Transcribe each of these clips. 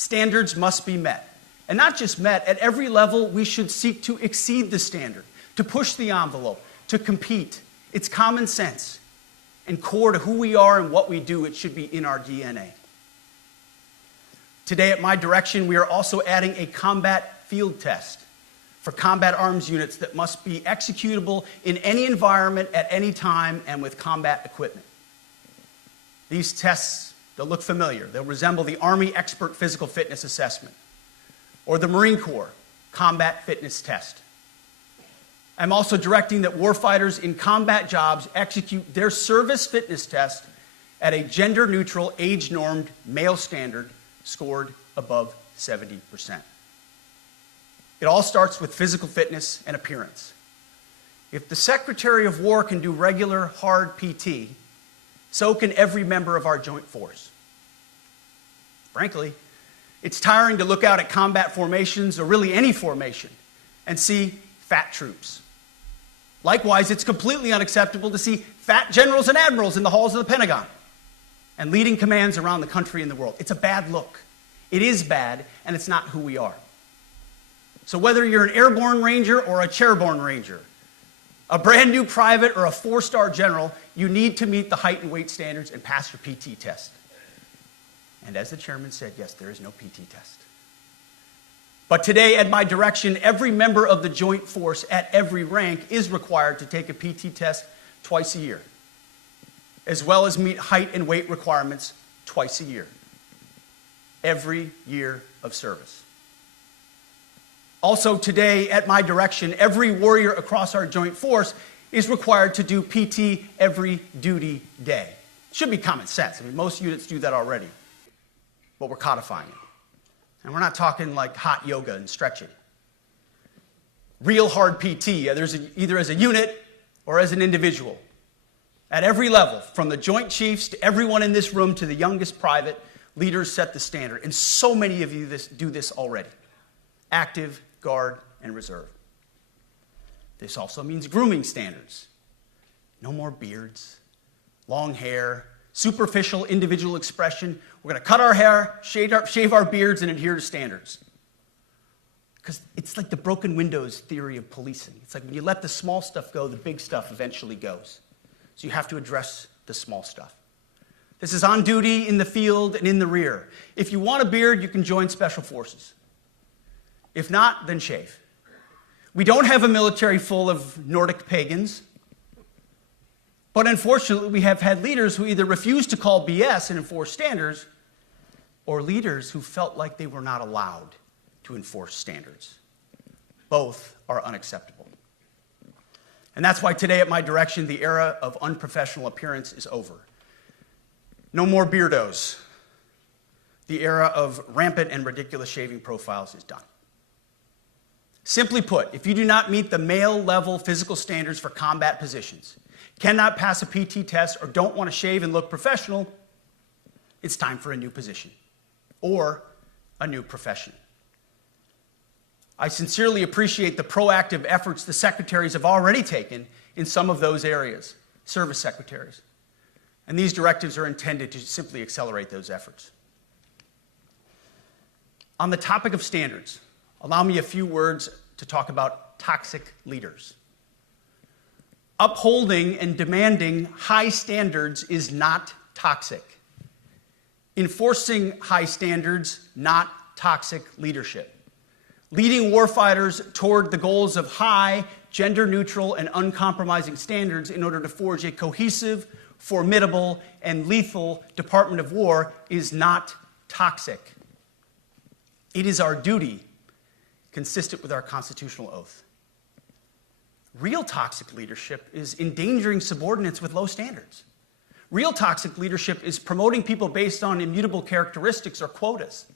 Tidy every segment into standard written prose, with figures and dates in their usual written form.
Standards must be met. And not just met, at every level we should seek to exceed the standard, to push the envelope, to compete. It's common sense. And core to who we are and what we do, it should be in our DNA. Today at my direction, we are also adding a combat field test for combat arms units that must be executable in any environment at any time and with combat equipment. These tests, they'll look familiar. They'll resemble the Army Expert Physical Fitness Assessment or the Marine Corps Combat Fitness Test. I'm also directing that warfighters in combat jobs execute their service fitness test at a gender-neutral, age-normed male standard scored above 70%. It all starts with physical fitness and appearance. If the Secretary of War can do regular, hard PT, so can every member of our joint force. Frankly, it's tiring to look out at combat formations, or really any formation, and see fat troops. Likewise, it's completely unacceptable to see fat generals and admirals in the halls of the Pentagon and leading commands around the country and the world. It's a bad look. It is bad, and it's not who we are. So whether you're an airborne ranger or a chairborne ranger, a brand new private or a 4-star general, you need to meet the height and weight standards and pass your PT test. And as the chairman said, yes, there is no PT test. But today, at my direction, every member of the joint force at every rank is required to take a PT test twice a year, as well as meet height and weight requirements twice a year, every year of service. Also today, at my direction, every warrior across our joint force is required to do PT every duty day. It should be common sense. I mean, most units do that already, but we're codifying it. And we're not talking like hot yoga and stretching. Real hard PT, either as a unit or as an individual. At every level, from the Joint Chiefs to everyone in this room to the youngest private, leaders set the standard. And so many of you do this already. Active, Guard, and Reserve. This also means grooming standards. No more beards, long hair, superficial individual expression. We're going to cut our hair, shave our beards, and adhere to standards. Because it's like the broken windows theory of policing. It's like when you let the small stuff go, the big stuff eventually goes. So you have to address the small stuff. This is on duty, in the field, and in the rear. If you want a beard, you can join Special Forces. If not, then shave. We don't have a military full of Nordic pagans. But unfortunately, we have had leaders who either refuse to call BS and enforce standards, or leaders who felt like they were not allowed to enforce standards. Both are unacceptable. And that's why today at my direction, the era of unprofessional appearance is over. No more beardos. The era of rampant and ridiculous shaving profiles is done. Simply put, if you do not meet the male-level physical standards for combat positions, cannot pass a PT test, or don't want to shave and look professional, it's time for a new position or a new profession. I sincerely appreciate the proactive efforts the secretaries have already taken in some of those areas, service secretaries. And these directives are intended to simply accelerate those efforts. On the topic of standards, allow me a few words to talk about toxic leaders. Upholding and demanding high standards is not toxic. Enforcing high standards, not toxic leadership. Leading warfighters toward the goals of high, gender-neutral, and uncompromising standards in order to forge a cohesive, formidable, and lethal Department of War is not toxic. It is our duty, consistent with our constitutional oath. Real toxic leadership is endangering subordinates with low standards. Real toxic leadership is promoting people based on immutable characteristics or quotas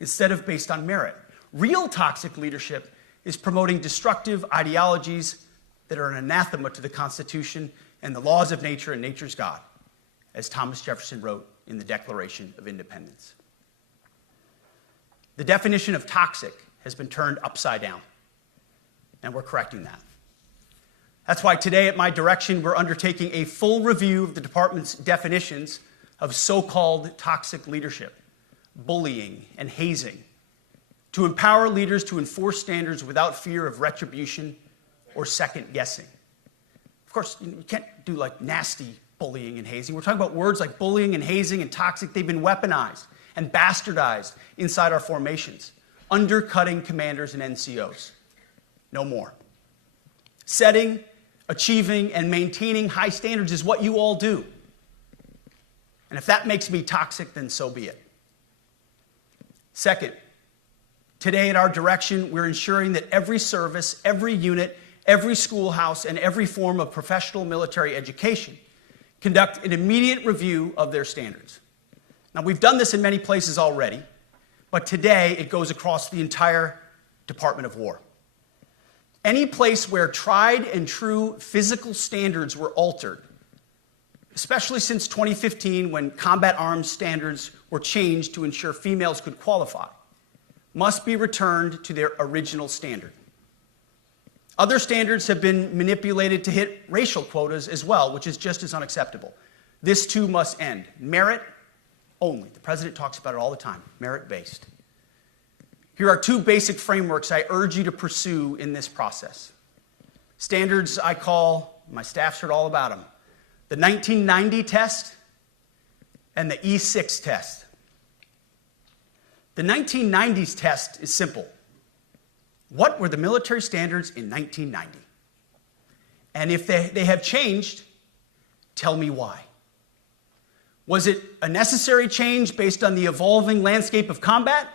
instead of based on merit. Real toxic leadership is promoting destructive ideologies that are an anathema to the Constitution and the laws of nature and nature's God, as Thomas Jefferson wrote in the Declaration of Independence. The definition of toxic has been turned upside down, and we're correcting that. That's why today, at my direction, we're undertaking a full review of the department's definitions of so-called toxic leadership, bullying, and hazing, to empower leaders to enforce standards without fear of retribution or second guessing. Of course, you can't do like nasty bullying and hazing. We're talking about words like bullying and hazing and toxic. They've been weaponized and bastardized inside our formations, undercutting commanders and NCOs. No more. Setting, achieving, and maintaining high standards is what you all do. And if that makes me toxic, then so be it. Second, today at our direction, we're ensuring that every service, every unit, every schoolhouse, and every form of professional military education conduct an immediate review of their standards. Now, we've done this in many places already, but today it goes across the entire Department of War. Any place where tried and true physical standards were altered, especially since 2015 when combat arms standards were changed to ensure females could qualify, must be returned to their original standard. Other standards have been manipulated to hit racial quotas as well, which is just as unacceptable. This too must end. Merit only. The president talks about it all the time, merit-based. Here are two basic frameworks I urge you to pursue in this process. Standards I call, my staff's heard all about them, the 1990 test and the E6 test. The 1990s test is simple. What were the military standards in 1990? And if they have changed, tell me why. Was it a necessary change based on the evolving landscape of combat?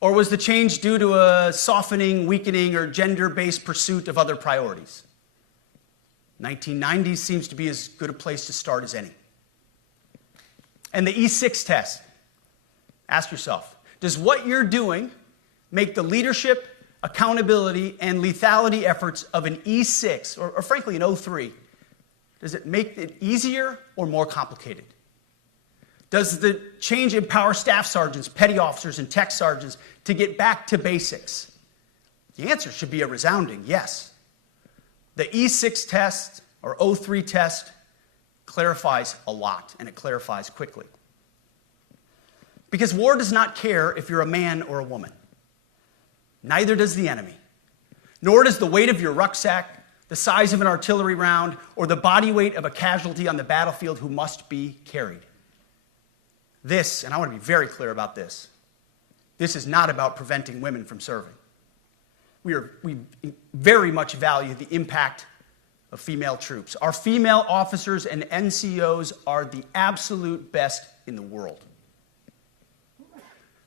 Or was the change due to a softening, weakening, or gender-based pursuit of other priorities? 1990s seems to be as good a place to start as any. And the E6 test. Ask yourself, does what you're doing make the leadership, accountability, and lethality efforts of an E6, or frankly an O3, does it make it easier or more complicated? Does the change empower staff sergeants, petty officers, and tech sergeants to get back to basics? The answer should be a resounding yes. The E6 test, or O3 test, clarifies a lot, and it clarifies quickly. Because war does not care if you're a man or a woman. Neither does the enemy. Nor does the weight of your rucksack, the size of an artillery round, or the body weight of a casualty on the battlefield who must be carried. This, and I want to be very clear about this, this is not about preventing women from serving. We very much value the impact of female troops. Our female officers and NCOs are the absolute best in the world.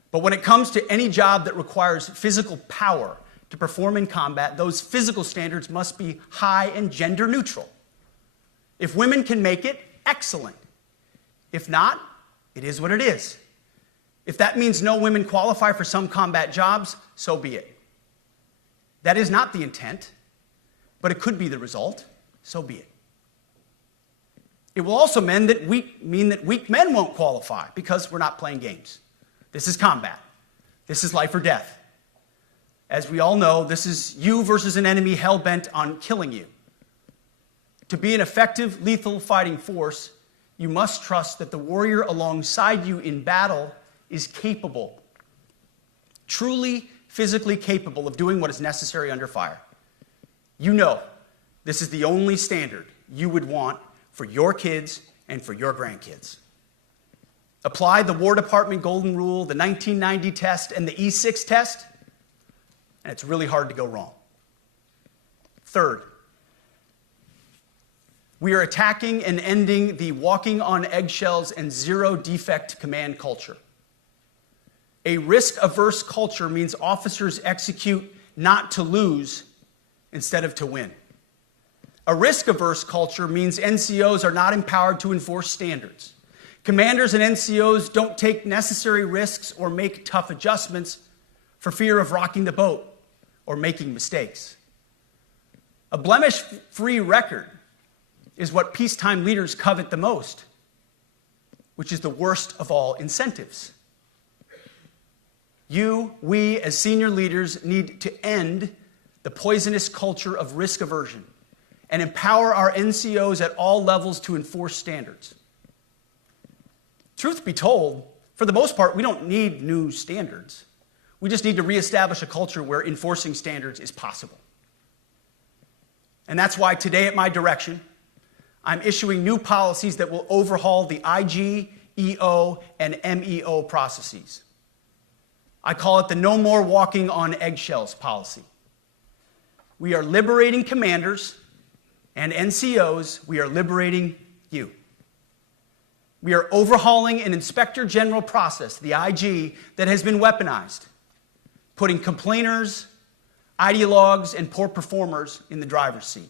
But when it comes to any job that requires physical power to perform in combat, those physical standards must be high and gender neutral. If women can make it, excellent. If not, it is what it is. If that means no women qualify for some combat jobs, so be it. That is not the intent, but it could be the result, so be it. It will also mean that weak men won't qualify because we're not playing games. This is combat. This is life or death. As we all know, this is you versus an enemy hell-bent on killing you. To be an effective, lethal fighting force, you must trust that the warrior alongside you in battle is capable, truly physically capable of doing what is necessary under fire. You know this is the only standard you would want for your kids and for your grandkids. Apply the War Department Golden Rule, the 1990 test, and the E6 test, and it's really hard to go wrong. Third, we are attacking and ending the walking on eggshells and zero-defect command culture. A risk-averse culture means officers execute not to lose instead of to win. A risk-averse culture means NCOs are not empowered to enforce standards. Commanders and NCOs don't take necessary risks or make tough adjustments for fear of rocking the boat or making mistakes. A blemish-free record is what peacetime leaders covet the most, which is the worst of all incentives. We, as senior leaders, need to end the poisonous culture of risk aversion and empower our NCOs at all levels to enforce standards. Truth be told, For the most part, we don't need new standards. We just need to reestablish a culture where enforcing standards is possible. And that's why today at my direction, I'm issuing new policies that will overhaul the IG, EO, and MEO processes. I call it the No More Walking on Eggshells policy. We are liberating commanders and NCOs. We are liberating you. We are overhauling an Inspector General process, the IG, that has been weaponized, putting complainers, ideologues, and poor performers in the driver's seat.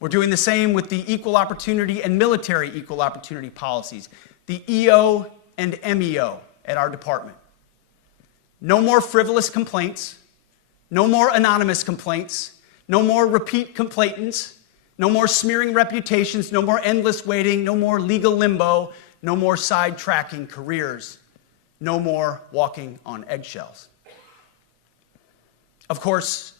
We're doing the same with the equal opportunity and military equal opportunity policies, the EO and MEO at our department. No more frivolous complaints, no more anonymous complaints, no more repeat complainants, no more smearing reputations, no more endless waiting, no more legal limbo, no more sidetracking careers, no more walking on eggshells. Of course,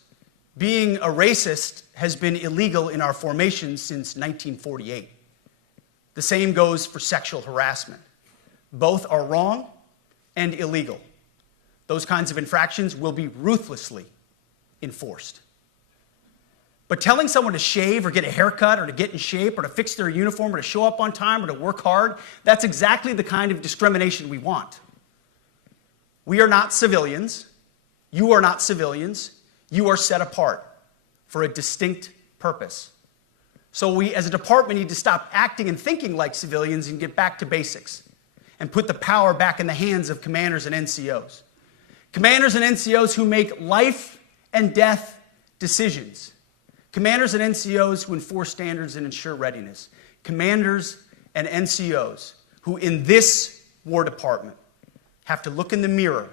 being a racist has been illegal in our formation since 1948. The same goes for sexual harassment. Both are wrong and illegal. Those kinds of infractions will be ruthlessly enforced. But telling someone to shave or get a haircut or to get in shape or to fix their uniform or to show up on time or to work hard, that's exactly the kind of discrimination we want. We are not civilians. You are not civilians. You are set apart for a distinct purpose. So we, as a department, need to stop acting and thinking like civilians and get back to basics and put the power back in the hands of commanders and NCOs. Commanders and NCOs who make life and death decisions. Commanders and NCOs who enforce standards and ensure readiness. Commanders and NCOs who, in this War Department, have to look in the mirror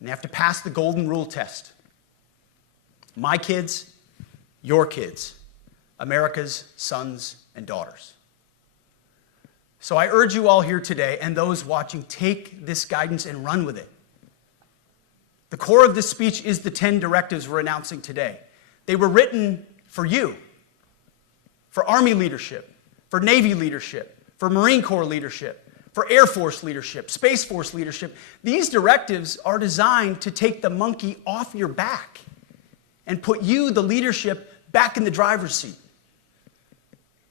and they have to pass the golden rule test. My kids, your kids, America's sons and daughters. So I urge you all here today and those watching, take this guidance and run with it. The core of this speech is the 10 directives we're announcing today. They were written for you, for Army leadership, for Navy leadership, for Marine Corps leadership, for Air Force leadership, Space Force leadership. These directives are designed to take the monkey off your back and put you, the leadership, back in the driver's seat.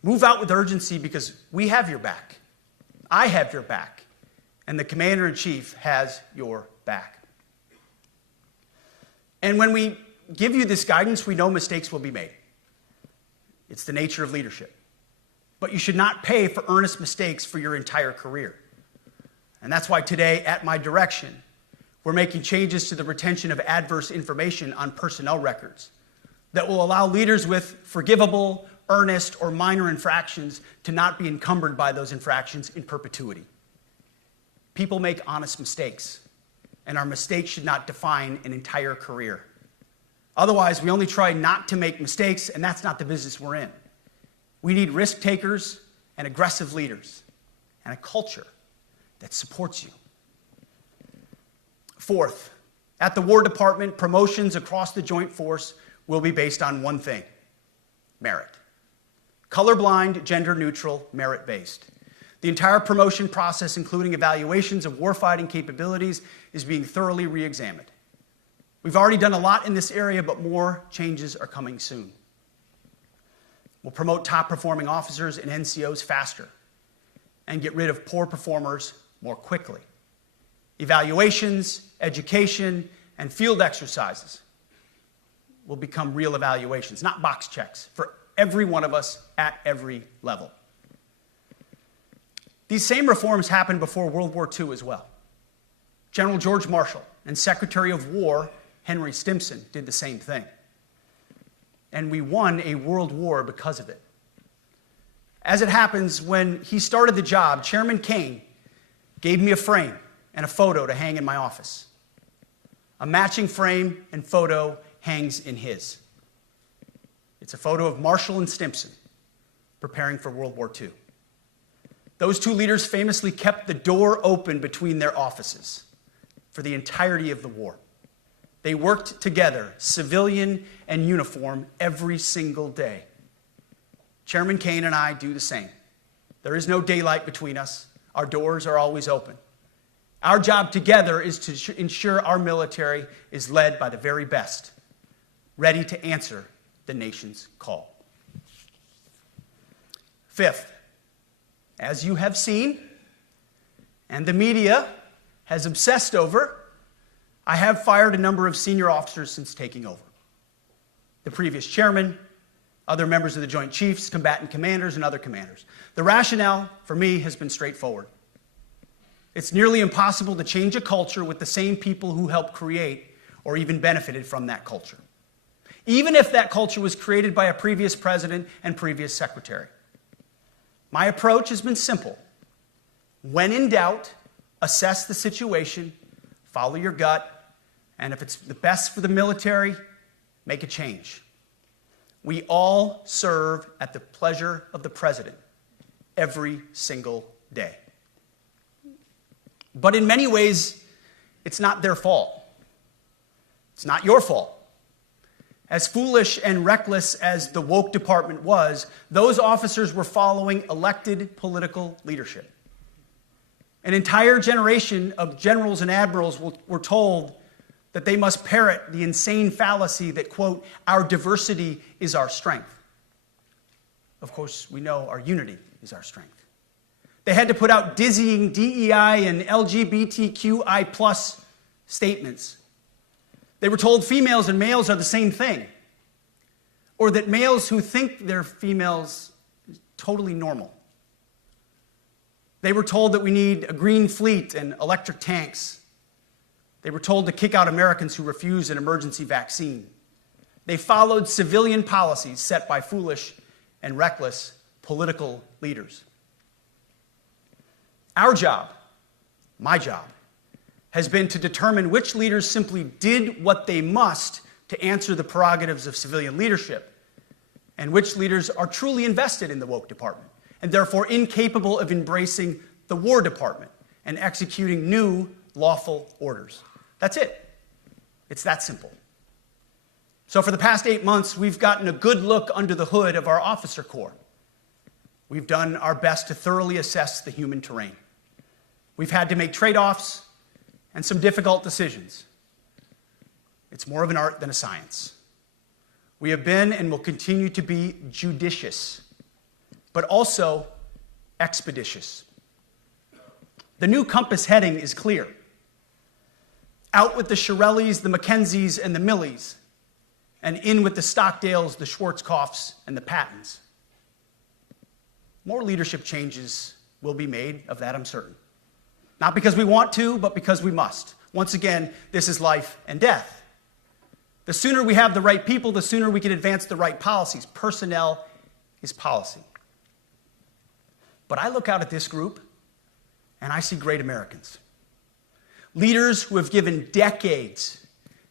Move out with urgency because we have your back. I have your back. And the Commander-in-Chief has your back. And when we give you this guidance, we know mistakes will be made. It's the nature of leadership. But you should not pay for earnest mistakes for your entire career. And that's why today, at my direction, we're making changes to the retention of adverse information on personnel records that will allow leaders with forgivable, earnest, or minor infractions to not be encumbered by those infractions in perpetuity. People make honest mistakes, and our mistakes should not define an entire career. Otherwise, we only try not to make mistakes, and that's not the business we're in. We need risk takers and aggressive leaders and a culture that supports you. Fourth, at the War Department, promotions across the Joint Force will be based on one thing: merit. Colorblind, gender-neutral, merit-based. The entire promotion process, including evaluations of warfighting capabilities, is being thoroughly re-examined. We've already done a lot in this area, but more changes are coming soon. We'll promote top-performing officers and NCOs faster and get rid of poor performers more quickly. Evaluations, education, and field exercises will become real evaluations, not box checks, for every one of us at every level. These same reforms happened before World War II as well. General George Marshall and Secretary of War Henry Stimson did the same thing. And we won a world war because of it. As it happens, when he started the job, Chairman Kane gave me a frame and a photo to hang in my office. A matching frame and photo hangs in his. It's a photo of Marshall and Stimson preparing for World War II. Those two leaders famously kept the door open between their offices for the entirety of the war. They worked together, civilian and uniform, every single day. Chairman Kane and I do the same. There is no daylight between us. Our doors are always open. Our job together is to ensure our military is led by the very best, ready to answer the nation's call. Fifth, as you have seen, and the media has obsessed over, I have fired a number of senior officers since taking over. The previous chairman, other members of the Joint Chiefs, combatant commanders, and other commanders. The rationale for me has been straightforward. It's nearly impossible to change a culture with the same people who helped create or even benefited from that culture, even if that culture was created by a previous president and previous secretary. My approach has been simple. When in doubt, assess the situation, follow your gut, and if it's the best for the military, make a change. We all serve at the pleasure of the president every single day. But in many ways, it's not their fault. It's not your fault. As foolish and reckless as the woke department was, those officers were following elected political leadership. An entire generation of generals and admirals were told that they must parrot the insane fallacy that, quote, our diversity is our strength. Of course, we know our unity is our strength. They had to put out dizzying DEI and LGBTQI+ statements. They were told females and males are the same thing, or that males who think they're females is totally normal. They were told that we need a green fleet and electric tanks. They were told to kick out Americans who refuse an emergency vaccine. They followed civilian policies set by foolish and reckless political leaders. Our job, my job, has been to determine which leaders simply did what they must to answer the prerogatives of civilian leadership, and which leaders are truly invested in the woke department, and therefore incapable of embracing the War Department and executing new lawful orders. That's it. It's that simple. So for the past 8 months, we've gotten a good look under the hood of our officer corps. We've done our best to thoroughly assess the human terrain. We've had to make trade-offs and some difficult decisions. It's more of an art than a science. We have been and will continue to be judicious, but also expeditious. The new compass heading is clear. Out with the Shirellis, the Mackenzies, and the Millies, and in with the Stockdales, the Schwarzkopfs, and the Pattons. More leadership changes will be made, of that I'm certain. Not because we want to, but because we must. Once again, this is life and death. The sooner we have the right people, the sooner we can advance the right policies. Personnel is policy. But I look out at this group, and I see great Americans. Leaders who have given decades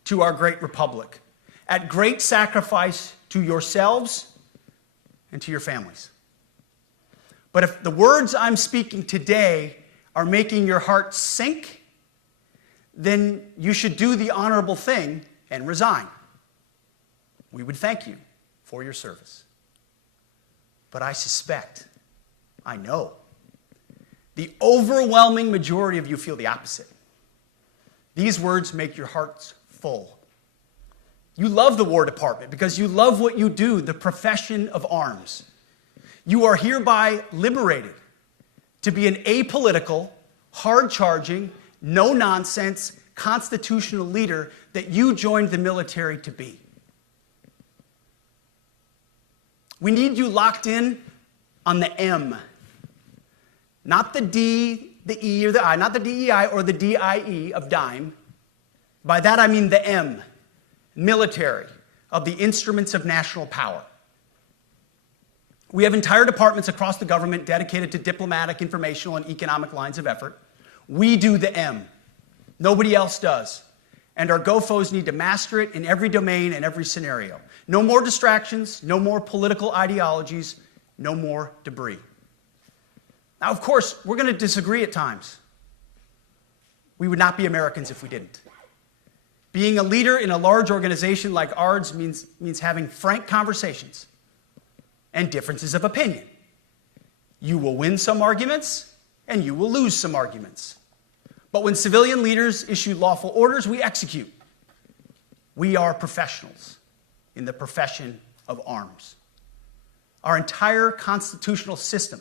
to our great republic, at great sacrifice to yourselves and to your families. But if the words I'm speaking today are making your heart sink, then you should do the honorable thing and resign. We would thank you for your service. But I suspect, I know, the overwhelming majority of you feel the opposite. These words make your hearts full. You love the War Department because you love what you do, the profession of arms. You are hereby liberated to be an apolitical, hard-charging, no-nonsense, constitutional leader that you joined the military to be. We need you locked in on the M, not the D, the E, or the I, not the DEI or the DIE of dime. By that I mean the M, military, of the instruments of national power. We have entire departments across the government dedicated to diplomatic, informational, and economic lines of effort. We do the M. Nobody else does. And our GOFOs need to master it in every domain and every scenario. No more distractions, no more political ideologies, no more debris. Now, of course, we're going to disagree at times. We would not be Americans if we didn't. Being a leader in a large organization like ours means having frank conversations and differences of opinion. You will win some arguments, and you will lose some arguments. But when civilian leaders issue lawful orders, we execute. We are professionals in the profession of arms. Our entire constitutional system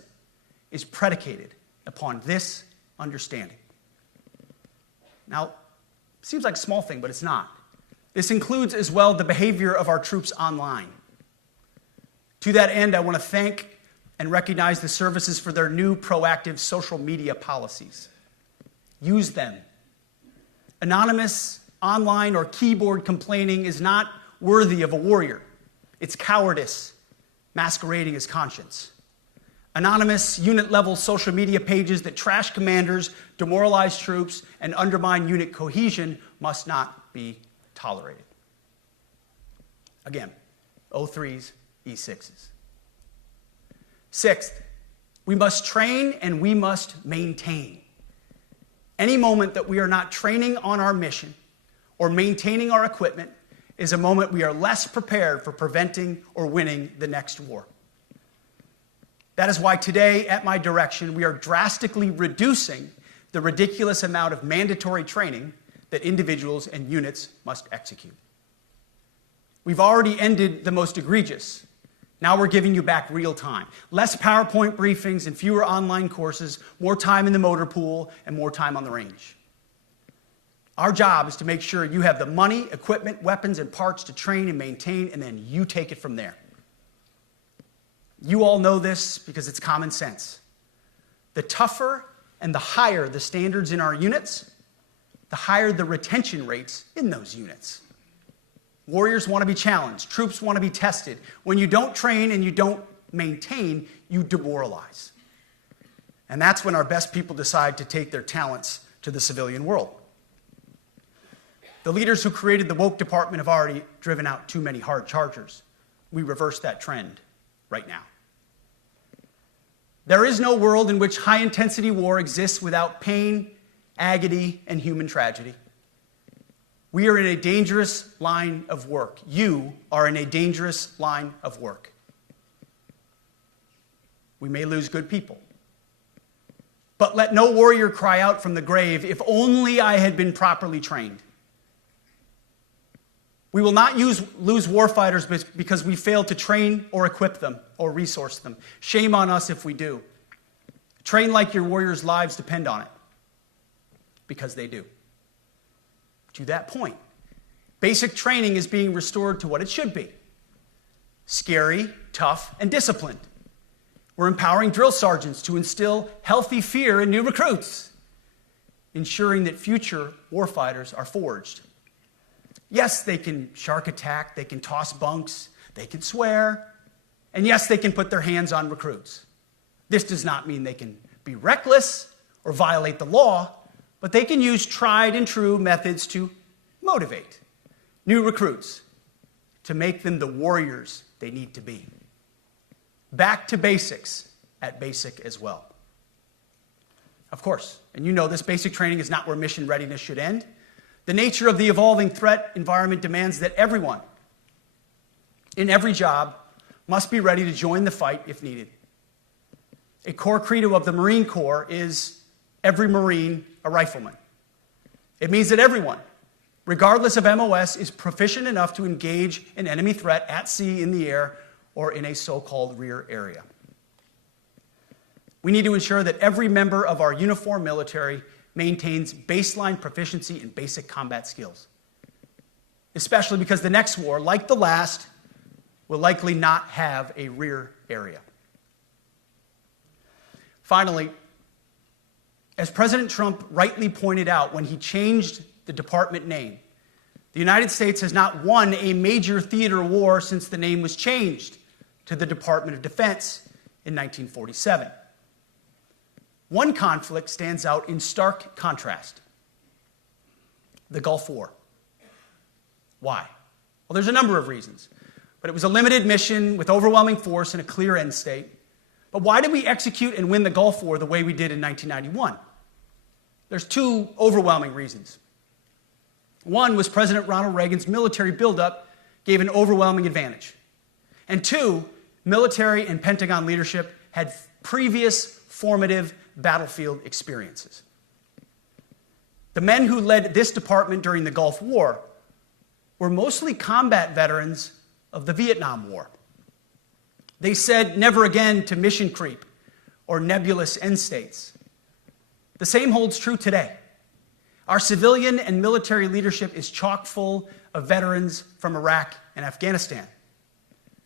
is predicated upon this understanding. Now, it seems like a small thing, but it's not. This includes as well the behavior of our troops online. To that end, I want to thank and recognize the services for their new proactive social media policies. Use them. Anonymous, online, or keyboard complaining is not worthy of a warrior. It's cowardice masquerading as conscience. Anonymous, unit-level social media pages that trash commanders, demoralize troops, and undermine unit cohesion must not be tolerated. Again, O3s, E6s. Sixth, we must train and we must maintain. Any moment that we are not training on our mission or maintaining our equipment is a moment we are less prepared for preventing or winning the next war. That is why today, at my direction, we are drastically reducing the ridiculous amount of mandatory training that individuals and units must execute. We've already ended the most egregious. Now we're giving you back real time. Less PowerPoint briefings and fewer online courses, more time in the motor pool, and more time on the range. Our job is to make sure you have the money, equipment, weapons, and parts to train and maintain, and then you take it from there. You all know this because it's common sense. The tougher and the higher the standards in our units, the higher the retention rates in those units. Warriors want to be challenged. Troops want to be tested. When you don't train and you don't maintain, you demoralize. And that's when our best people decide to take their talents to the civilian world. The leaders who created the woke department have already driven out too many hard chargers. We reverse that trend right now. There is no world in which high-intensity war exists without pain, agony, and human tragedy. We are in a dangerous line of work. You are in a dangerous line of work. We may lose good people. But let no warrior cry out from the grave, "If only I had been properly trained." We will not lose warfighters because we failed to train or equip them or resource them. Shame on us if we do. Train like your warriors' lives depend on it, because they do. To that point, basic training is being restored to what it should be: scary, tough, and disciplined. We're empowering drill sergeants to instill healthy fear in new recruits, ensuring that future warfighters are forged. Yes, they can shark attack, they can toss bunks, they can swear, and yes, they can put their hands on recruits. This does not mean they can be reckless or violate the law, but they can use tried and true methods to motivate new recruits, to make them the warriors they need to be. Back to basics at basic as well. Of course, and you know this, basic training is not where mission readiness should end. The nature of the evolving threat environment demands that everyone, in every job, must be ready to join the fight if needed. A core credo of the Marine Corps is every Marine a rifleman. It means that everyone, regardless of MOS, is proficient enough to engage an enemy threat at sea, in the air, or in a so-called rear area. We need to ensure that every member of our uniformed military maintains baseline proficiency in basic combat skills, especially because the next war, like the last, will likely not have a rear area. Finally, as President Trump rightly pointed out when he changed the department name, the United States has not won a major theater war since the name was changed to the Department of Defense in 1947. One conflict stands out in stark contrast: the Gulf War. Why? Well, there's a number of reasons, but it was a limited mission with overwhelming force and a clear end state. But why did we execute and win the Gulf War the way we did in 1991? There's two overwhelming reasons. One was President Ronald Reagan's military buildup gave an overwhelming advantage. And two, military and Pentagon leadership had previous formative battlefield experiences. The men who led this department during the Gulf War were mostly combat veterans of the Vietnam War. They said never again to mission creep or nebulous end states. The same holds true today. Our civilian and military leadership is chock full of veterans from Iraq and Afghanistan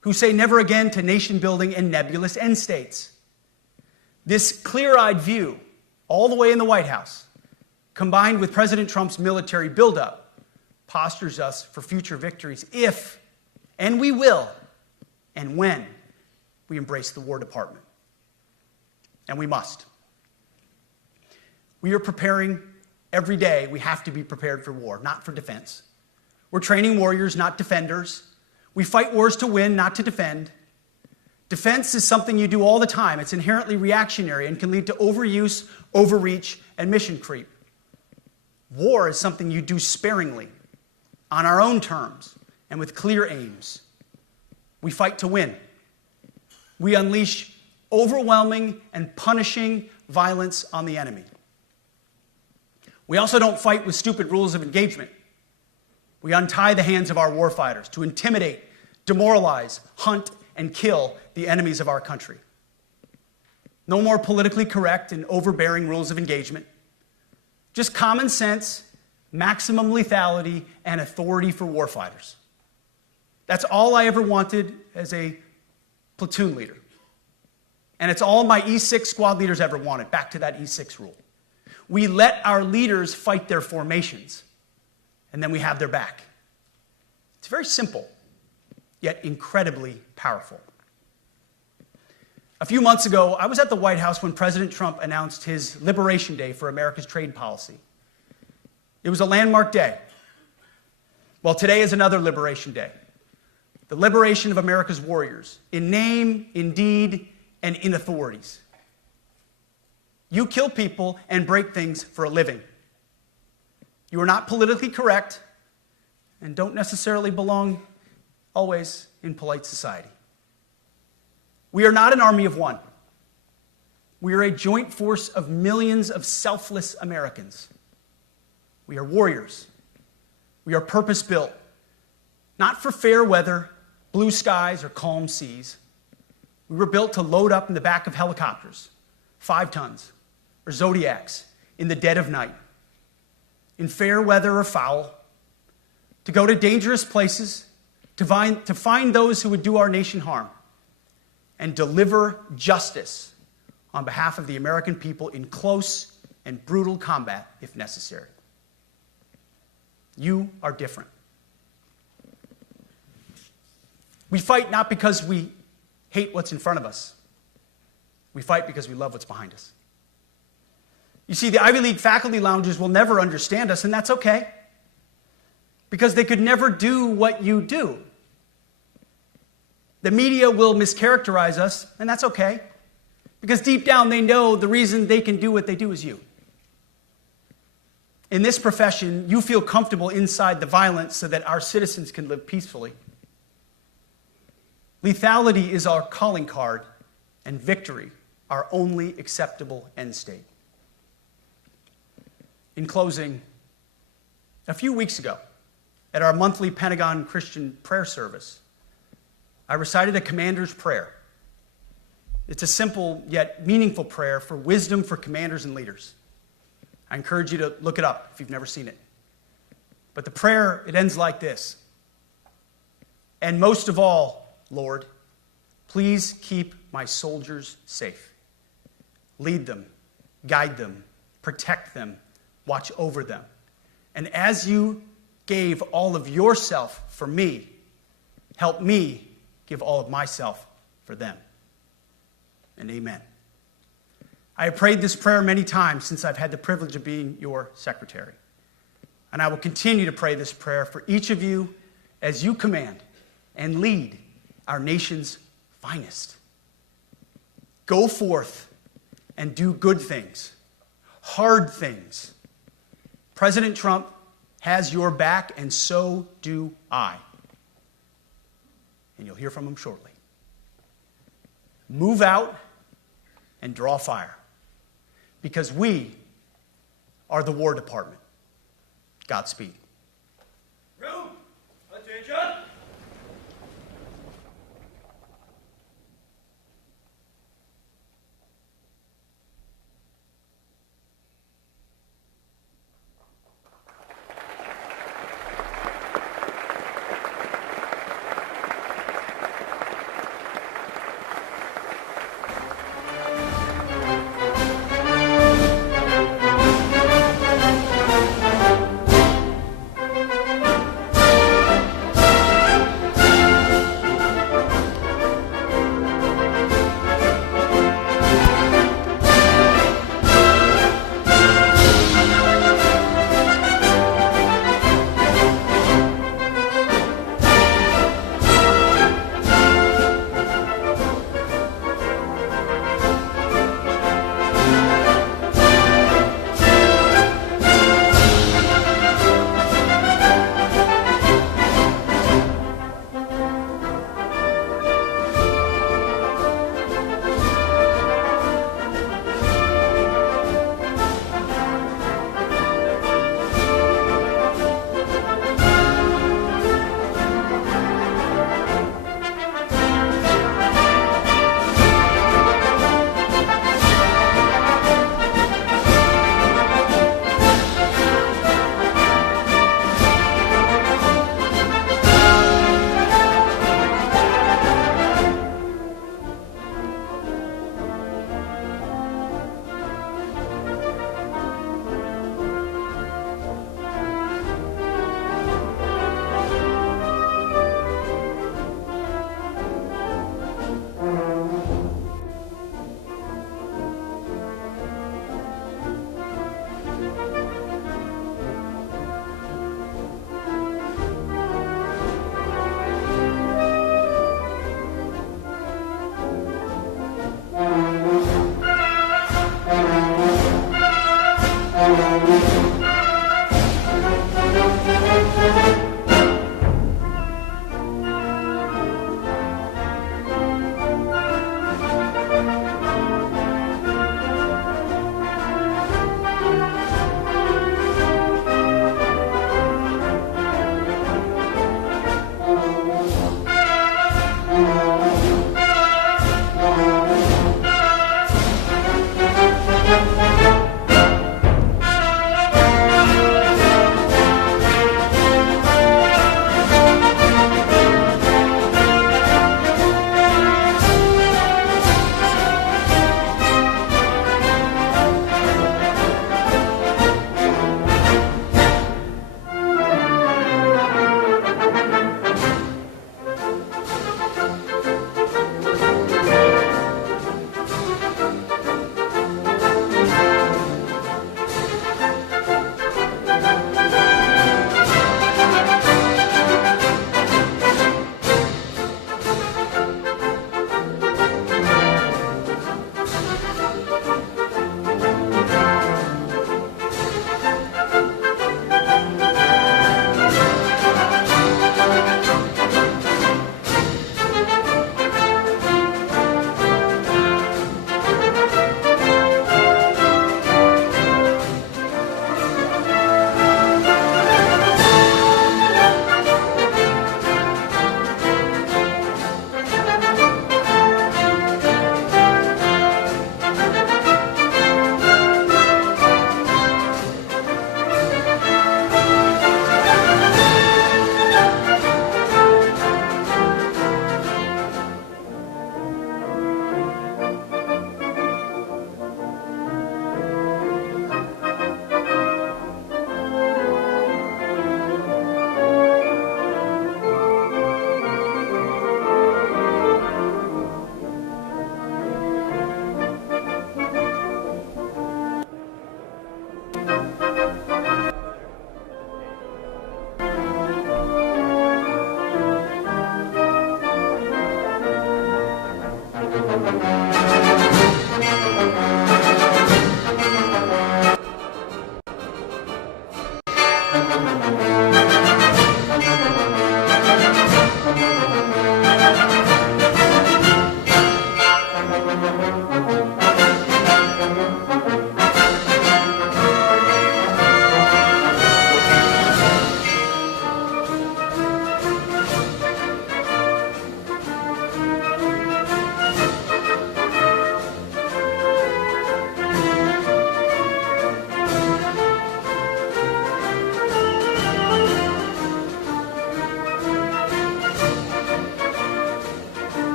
who say never again to nation building and nebulous end states. This clear-eyed view, all the way in the White House, combined with President Trump's military buildup, postures us for future victories if, and we will, and when we embrace the War Department. And we must. We are preparing every day. We have to be prepared for war, not for defense. We're training warriors, not defenders. We fight wars to win, not to defend. Defense is something you do all the time. It's inherently reactionary and can lead to overuse, overreach, and mission creep. War is something you do sparingly, on our own terms, and with clear aims. We fight to win. We unleash overwhelming and punishing violence on the enemy. We also don't fight with stupid rules of engagement. We untie the hands of our warfighters to intimidate, demoralize, hunt, and kill the enemies of our country. No more politically correct and overbearing rules of engagement. Just common sense, maximum lethality, and authority for warfighters. That's all I ever wanted as a platoon leader. And it's all my E6 squad leaders ever wanted, back to that E6 rule. We let our leaders fight their formations, and then we have their back. It's very simple, yet incredibly powerful. A few months ago, I was at the White House when President Trump announced his Liberation Day for America's trade policy. It was a landmark day. Well, today is another Liberation Day. The liberation of America's warriors, in name, in deed, and in authorities. You kill people and break things for a living. You are not politically correct and don't necessarily belong always in polite society. We are not an army of one. We are a joint force of millions of selfless Americans. We are warriors. We are purpose-built, not for fair weather, blue skies, or calm seas. We were built to load up in the back of helicopters, 5 tons, or Zodiacs, in the dead of night, in fair weather or foul, to go to dangerous places, to find those who would do our nation harm, and deliver justice on behalf of the American people in close and brutal combat if necessary. You are different. We fight not because we hate what's in front of us. We fight because we love what's behind us. You see, the Ivy League faculty lounges will never understand us, and that's okay, because they could never do what you do. The media will mischaracterize us, and that's okay, because deep down they know the reason they can do what they do is you. In this profession, you feel comfortable inside the violence so that our citizens can live peacefully. Lethality is our calling card, and victory our only acceptable end state. In closing, a few weeks ago, at our monthly Pentagon Christian prayer service, I recited a commander's prayer. It's a simple yet meaningful prayer for wisdom for commanders and leaders. I encourage you to look it up if you've never seen it. But the prayer, it ends like this. And most of all, Lord, please keep my soldiers safe. Lead them, guide them, protect them, watch over them. And as you gave all of yourself for me, help me give all of myself for them. And amen. I have prayed this prayer many times since I've had the privilege of being your secretary. And I will continue to pray this prayer for each of you as you command and lead our nation's finest. Go forth and do good things, hard things. President Trump has your back, and so do I. And you'll hear from him shortly. Move out and draw fire. because we are the War Department. Godspeed. Room, attention.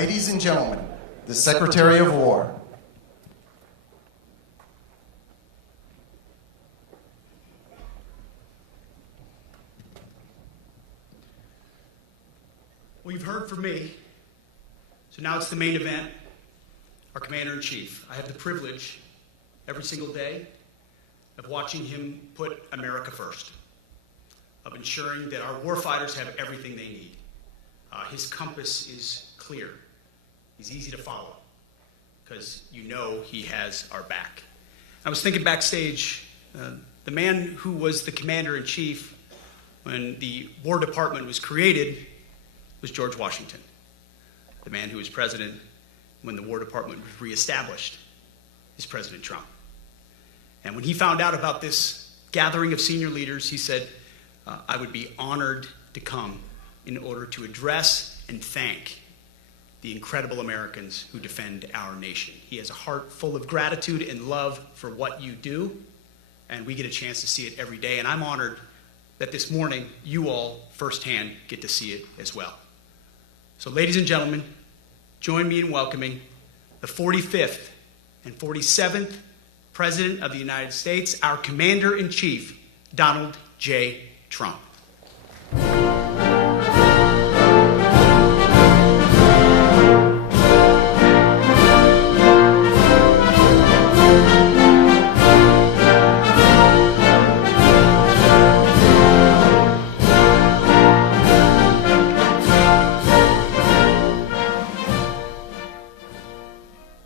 Ladies and gentlemen, the Secretary of War. Well, you've heard from me, so now it's the main event, our Commander-in-Chief. I have the privilege every single day of watching him put America first, of ensuring that our warfighters have everything they need. His compass is clear. He's easy to follow because you know he has our back. I was thinking backstage, the man who was the Commander-in-Chief when the War Department was created was George Washington. The man who was president when the War Department was reestablished is President Trump. And when he found out about this gathering of senior leaders, he said, I would be honored to come in order to address and thank the incredible Americans who defend our nation. He has a heart full of gratitude and love for what you do, and we get a chance to see it every day. And I'm honored that this morning you all firsthand get to see it as well. So ladies and gentlemen, join me in welcoming the 45th and 47th President of the United States, our Commander-in-Chief, Donald J. Trump.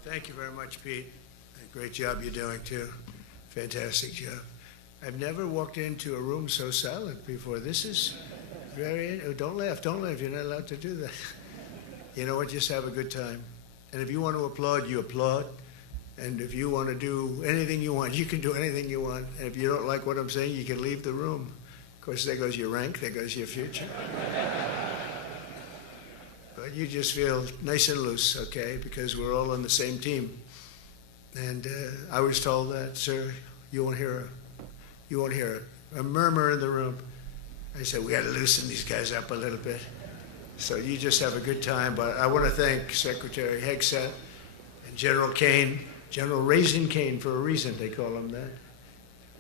Thank you very much, Pete. Great job you're doing, too. Fantastic job. I've never walked into a room so silent before. This is very... Oh, don't laugh. You're not allowed to do that. You know what? Just have a good time. And if you want to applaud, you applaud. And if you want to do anything you want, you can do anything you want. And if you don't like what I'm saying, you can leave the room. Of course, there goes your rank. There goes your future. But you just feel nice and loose, okay? Because we're all on the same team. And I was told that, sir, you won't hear a murmur in the room. I said, we got to loosen these guys up a little bit. So you just have a good time. But I want to thank Secretary Hegseth and General Kane, General Raisin Kane for a reason, they call him that.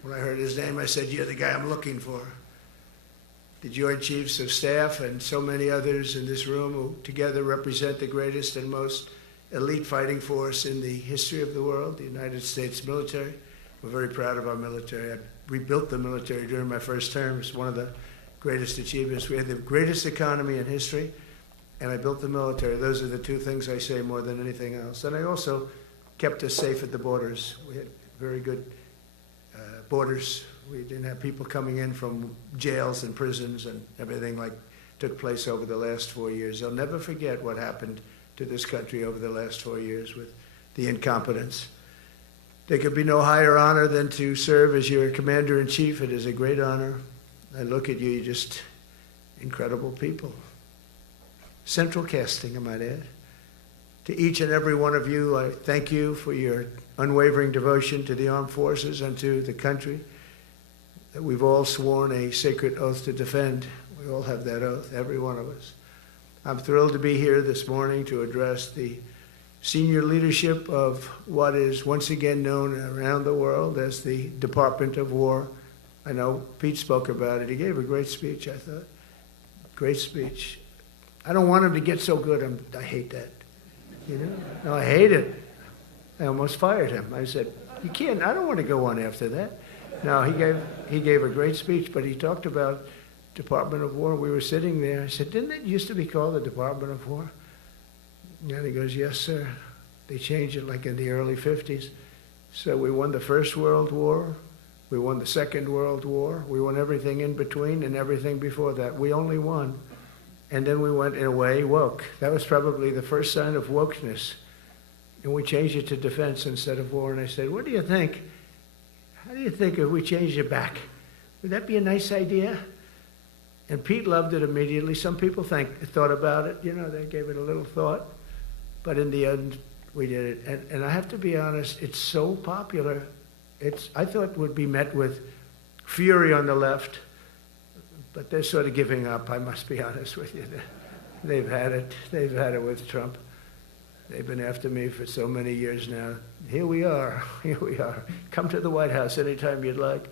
When I heard his name, I said, you're the guy I'm looking for. The Joint Chiefs of Staff and so many others in this room who together represent the greatest and most elite fighting force in the history of the world, the United States military. We're very proud of our military. I rebuilt the military during my first term. It's one of the greatest achievements. We had the greatest economy in history, and I built the military. Those are the two things I say more than anything else. And I also kept us safe at the borders. We had very good borders. We didn't have people coming in from jails and prisons and everything like took place over the last 4 years. They'll never forget what happened to this country over the last 4 years with the incompetence. There could be no higher honor than to serve as your Commander-in-Chief. It is a great honor. I look at you, you're just incredible people. Central casting, I might add. To each and every one of you, I thank you for your unwavering devotion to the armed forces and to the country that we've all sworn a sacred oath to defend. We all have that oath, every one of us. I'm thrilled to be here this morning to address the senior leadership of what is once again known around the world as the Department of War. I know Pete spoke about it. He gave a great speech, I thought. Great speech. I don't want him to get so good. I hate that. You know? No, I hate it. I almost fired him. I said, you can't, I don't want to go on after that. No, he gave a great speech, but he talked about Department of War. We were sitting there. I said, didn't it used to be called the Department of War? And he goes, yes, sir. They changed it like in the early 50s. So we won the First World War. We won the Second World War. We won everything in between and everything before that. We only won. And then we went, in a way, woke. That was probably the first sign of wokeness. And we changed it to defense instead of war. And I said, what do you think? How do you think if we changed it back? Would that be a nice idea? And Pete loved it immediately. Some people thought about it. You know, they gave it a little thought. But in the end, we did it. And I have to be honest, it's so popular. I thought it would be met with fury on the left. But they're sort of giving up, I must be honest with you. They've had it. They've had it with Trump. They've been after me for so many years now. Here we are. Here we are. Come to the White House anytime you'd like.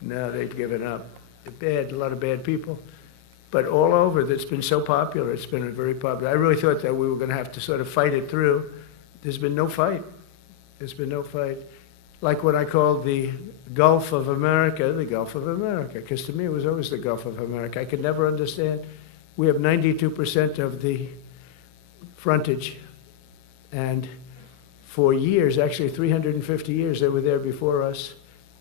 No, they've given up. They're bad, a lot of bad people. But all over, that's been so popular. It's been very popular. I really thought that we were going to have to sort of fight it through. There's been no fight. There's been no fight. Like what I called the Gulf of America, the Gulf of America, because to me it was always the Gulf of America. I could never understand. We have 92% of the frontage. And for years, actually 350 years, they were there before us.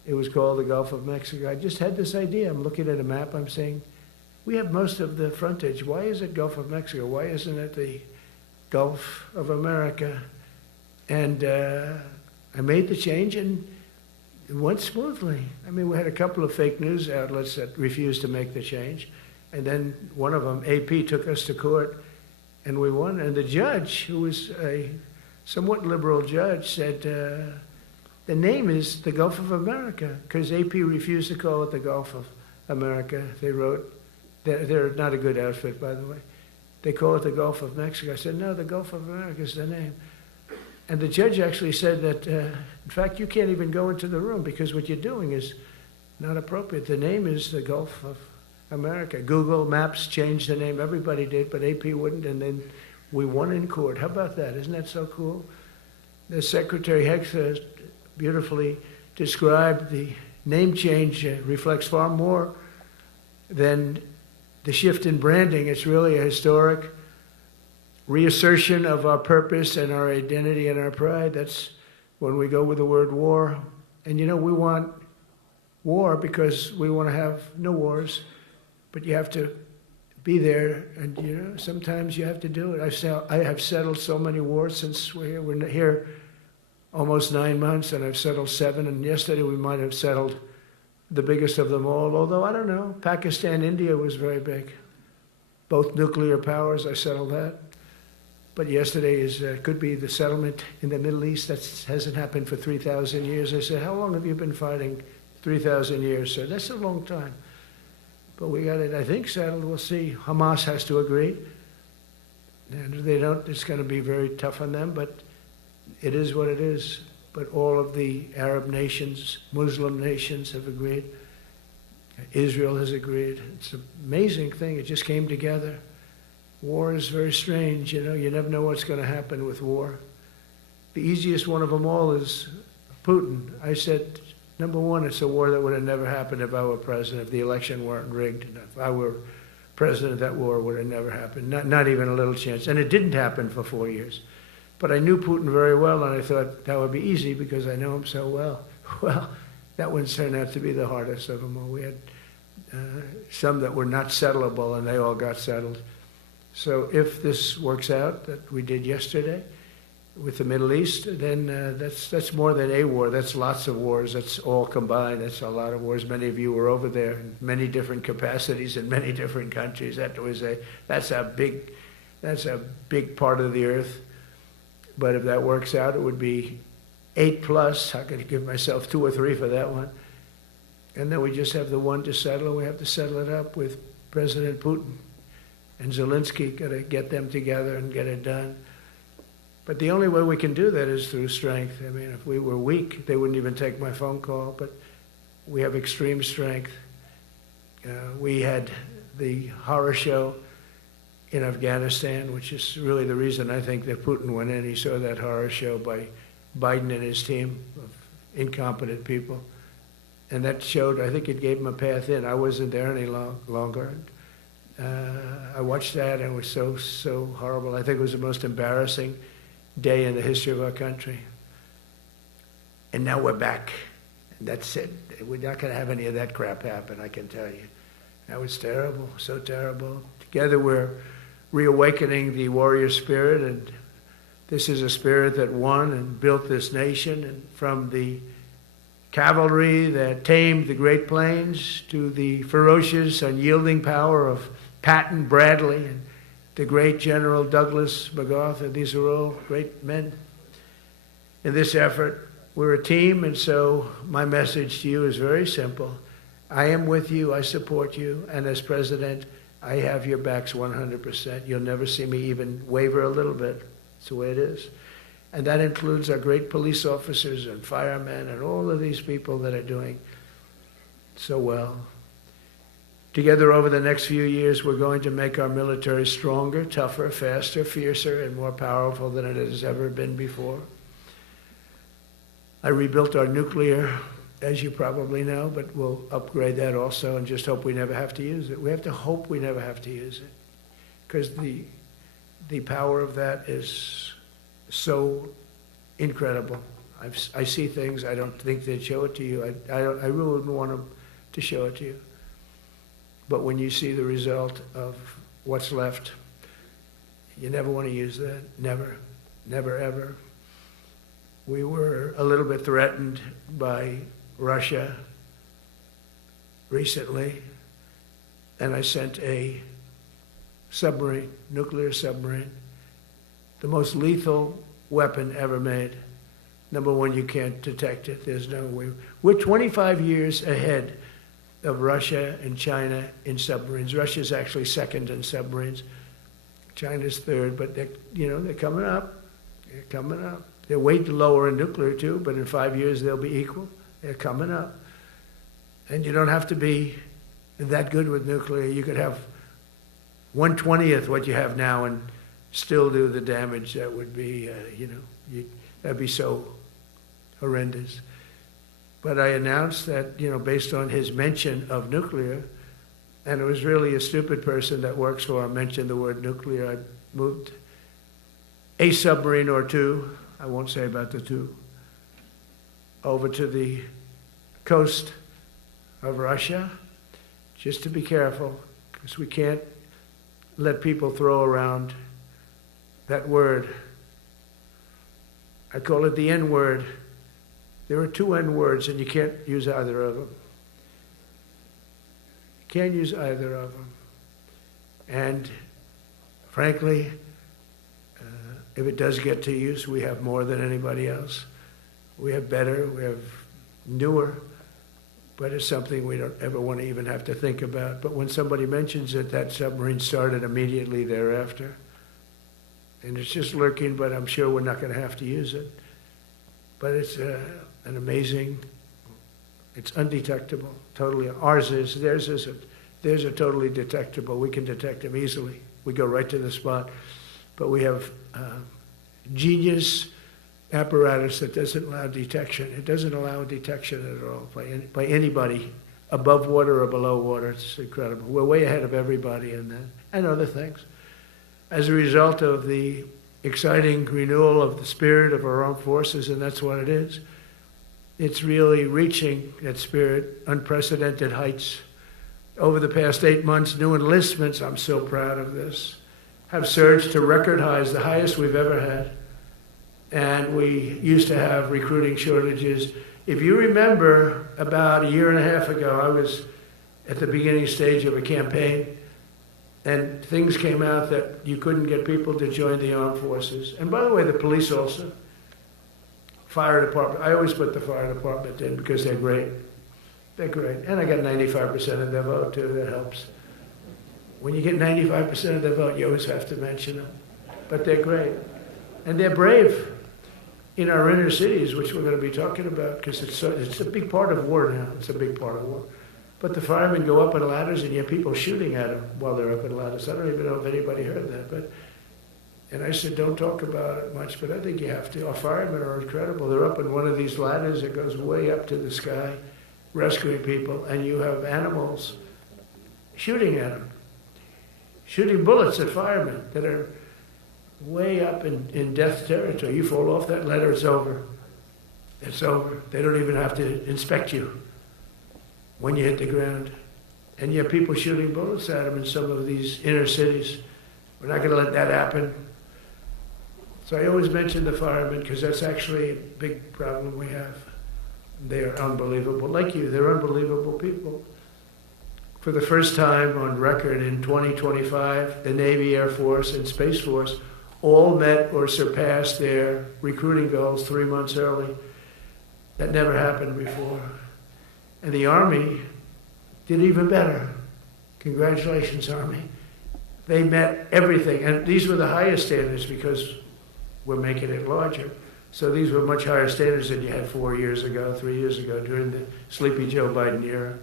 It was called the Gulf of Mexico. I just had this idea. I'm looking at a map. I'm saying, we have most of the frontage. Why is it Gulf of Mexico? Why isn't it the Gulf of America? And I made the change, and it went smoothly. I mean, we had a couple of fake news outlets that refused to make the change. And then one of them, AP, took us to court, and we won. And the judge, who was a somewhat liberal judge, said, the name is the Gulf of America, because AP refused to call it the Gulf of America. They wrote, they're not a good outfit, by the way. They call it the Gulf of Mexico. I said, no, the Gulf of America is the name. And the judge actually said that, in fact, you can't even go into the room because what you're doing is not appropriate. The name is the Gulf of America. Google Maps changed the name. Everybody did, but AP wouldn't, and then we won in court. How about that? Isn't that so cool? The Secretary Hexa beautifully described the name change reflects far more than the shift in branding. It's really a historic reassertion of our purpose and our identity and our pride. That's when we go with the word war. And you know, we want war because we want to have no wars, but you have to be there, and you know, sometimes you have to do it. I have settled so many wars since we're here. We're here almost 9 months, and I've settled 7, and yesterday we might have settled the biggest of them all, although I don't know. Pakistan, India was very big. Both nuclear powers, I settled that. But yesterday could be the settlement in the Middle East. That hasn't happened for 3,000 years. I said, how long have you been fighting? 3,000 years, sir. That's a long time. But we got it, I think, settled. We'll see. Hamas has to agree. And if they don't, it's going to be very tough on them, but it is what it is. But all of the Arab nations, Muslim nations have agreed. Israel has agreed. It's an amazing thing. It just came together. War is very strange, you know. You never know what's going to happen with war. The easiest one of them all is Putin. I said, number one, it's a war that would have never happened if I were president, if the election weren't rigged. If I were president, that war would have never happened. Not even a little chance. And it didn't happen for 4 years. But I knew Putin very well, and I thought that would be easy because I know him so well. Well, that one turned out to be the hardest of them all. We had some that were not settlable, and they all got settled. So if this works out, that we did yesterday with the Middle East, then that's more than a war. That's lots of wars. That's all combined. That's a lot of wars. Many of you were over there in many different capacities in many different countries. That's a big part of the earth. But if that works out, it would be 8+. I could give myself 2 or 3 for that one. And then we just have the one to settle, and we have to settle it up with President Putin. And Zelensky, got to get them together and get it done. But the only way we can do that is through strength. I mean, if we were weak, they wouldn't even take my phone call. But we have extreme strength. We had the horror show in Afghanistan, which is really the reason I think that Putin went in. He saw that horror show by Biden and his team of incompetent people. And that showed, I think it gave him a path in. I wasn't there any longer. I watched that, and it was so horrible. I think it was the most embarrassing day in the history of our country. And now we're back. And that's it. We're not going to have any of that crap happen, I can tell you. That was terrible, so terrible. Together we're reawakening the warrior spirit, and this is a spirit that won and built this nation, and from the cavalry that tamed the Great Plains to the ferocious, unyielding power of Patton, Bradley, and the great General Douglas MacArthur. These are all great men. In this effort, we're a team, and so my message to you is very simple. I am with you, I support you, and as president, I have your backs 100%. You'll never see me even waver a little bit. It's the way it is. And that includes our great police officers and firemen and all of these people that are doing so well. Together over the next few years, we're going to make our military stronger, tougher, faster, fiercer, and more powerful than it has ever been before. I rebuilt our nuclear, as you probably know, but we'll upgrade that also and just hope we never have to use it. We have to hope we never have to use it, because the power of that is so incredible. I see things, I don't think they'd show it to you. I really wouldn't want them to show it to you. But when you see the result of what's left, you never want to use that. Never, never, ever. We were a little bit threatened by Russia recently, and I sent a submarine, nuclear submarine, the most lethal weapon ever made. Number one, you can't detect it. There's no way. We're 25 years ahead of Russia and China in submarines. Russia's actually second in submarines. China's third, but they're coming up. They're coming up. They're way lower in nuclear too, but in 5 years they'll be equal. They're coming up. And you don't have to be that good with nuclear. You could have 1/20th what you have now and still do the damage that would be, that'd be so horrendous. But I announced that, based on his mention of nuclear, and it was really a stupid person that works for him mentioned the word nuclear, I moved a submarine or two, I won't say about the two, over to the coast of Russia, just to be careful, because we can't let people throw around that word. I call it the N-word. There are two N-words, and you can't use either of them. You can't use either of them. And frankly, if it does get to use, we have more than anybody else. We have better, we have newer, but it's something we don't ever want to even have to think about. But when somebody mentions it, that submarine started immediately thereafter. And it's just lurking, but I'm sure we're not going to have to use it. But it's an amazing, it's undetectable, totally. Ours is, theirs isn't. Theirs are totally detectable. We can detect them easily. We go right to the spot. But we have genius apparatus that doesn't allow detection. It doesn't allow detection at all by anybody, above water or below water. It's incredible. We're way ahead of everybody in that, and other things. As a result of the exciting renewal of the spirit of our armed forces, and that's what it is. It's really reaching that spirit, unprecedented heights. Over the past 8 months, new enlistments, I'm so proud of this, have surged to record highs, the highest we've ever had. And we used to have recruiting shortages. If you remember, about a year and a half ago, I was at the beginning stage of a campaign, and things came out that you couldn't get people to join the armed forces. And by the way, the police also. Fire department. I always put the fire department in because they're great. They're great. And I got 95% of their vote, too. That helps. When you get 95% of their vote, you always have to mention them. But they're great. And they're brave in our inner cities, which we're going to be talking about, because it's a big part of war now. It's a big part of war. But the firemen go up in ladders, and you have people shooting at them while they're up in ladders. I don't even know if anybody heard that. And I said, don't talk about it much, but I think you have to. Our firemen are incredible. They're up in one of these ladders that goes way up to the sky, rescuing people, and you have animals shooting at them, shooting bullets at firemen that are way up in death territory. You fall off that ladder, it's over. It's over. They don't even have to inspect you when you hit the ground. And you have people shooting bullets at them in some of these inner cities. We're not going to let that happen. So I always mention the firemen because that's actually a big problem we have. They are unbelievable. Like you, they're unbelievable people. For the first time on record in 2025, the Navy, Air Force, and Space Force all met or surpassed their recruiting goals 3 months early. That never happened before. And the Army did even better. Congratulations, Army. They met everything. And these were the highest standards because we're making it larger. So these were much higher standards than you had 4 years ago, 3 years ago, during the Sleepy Joe Biden era.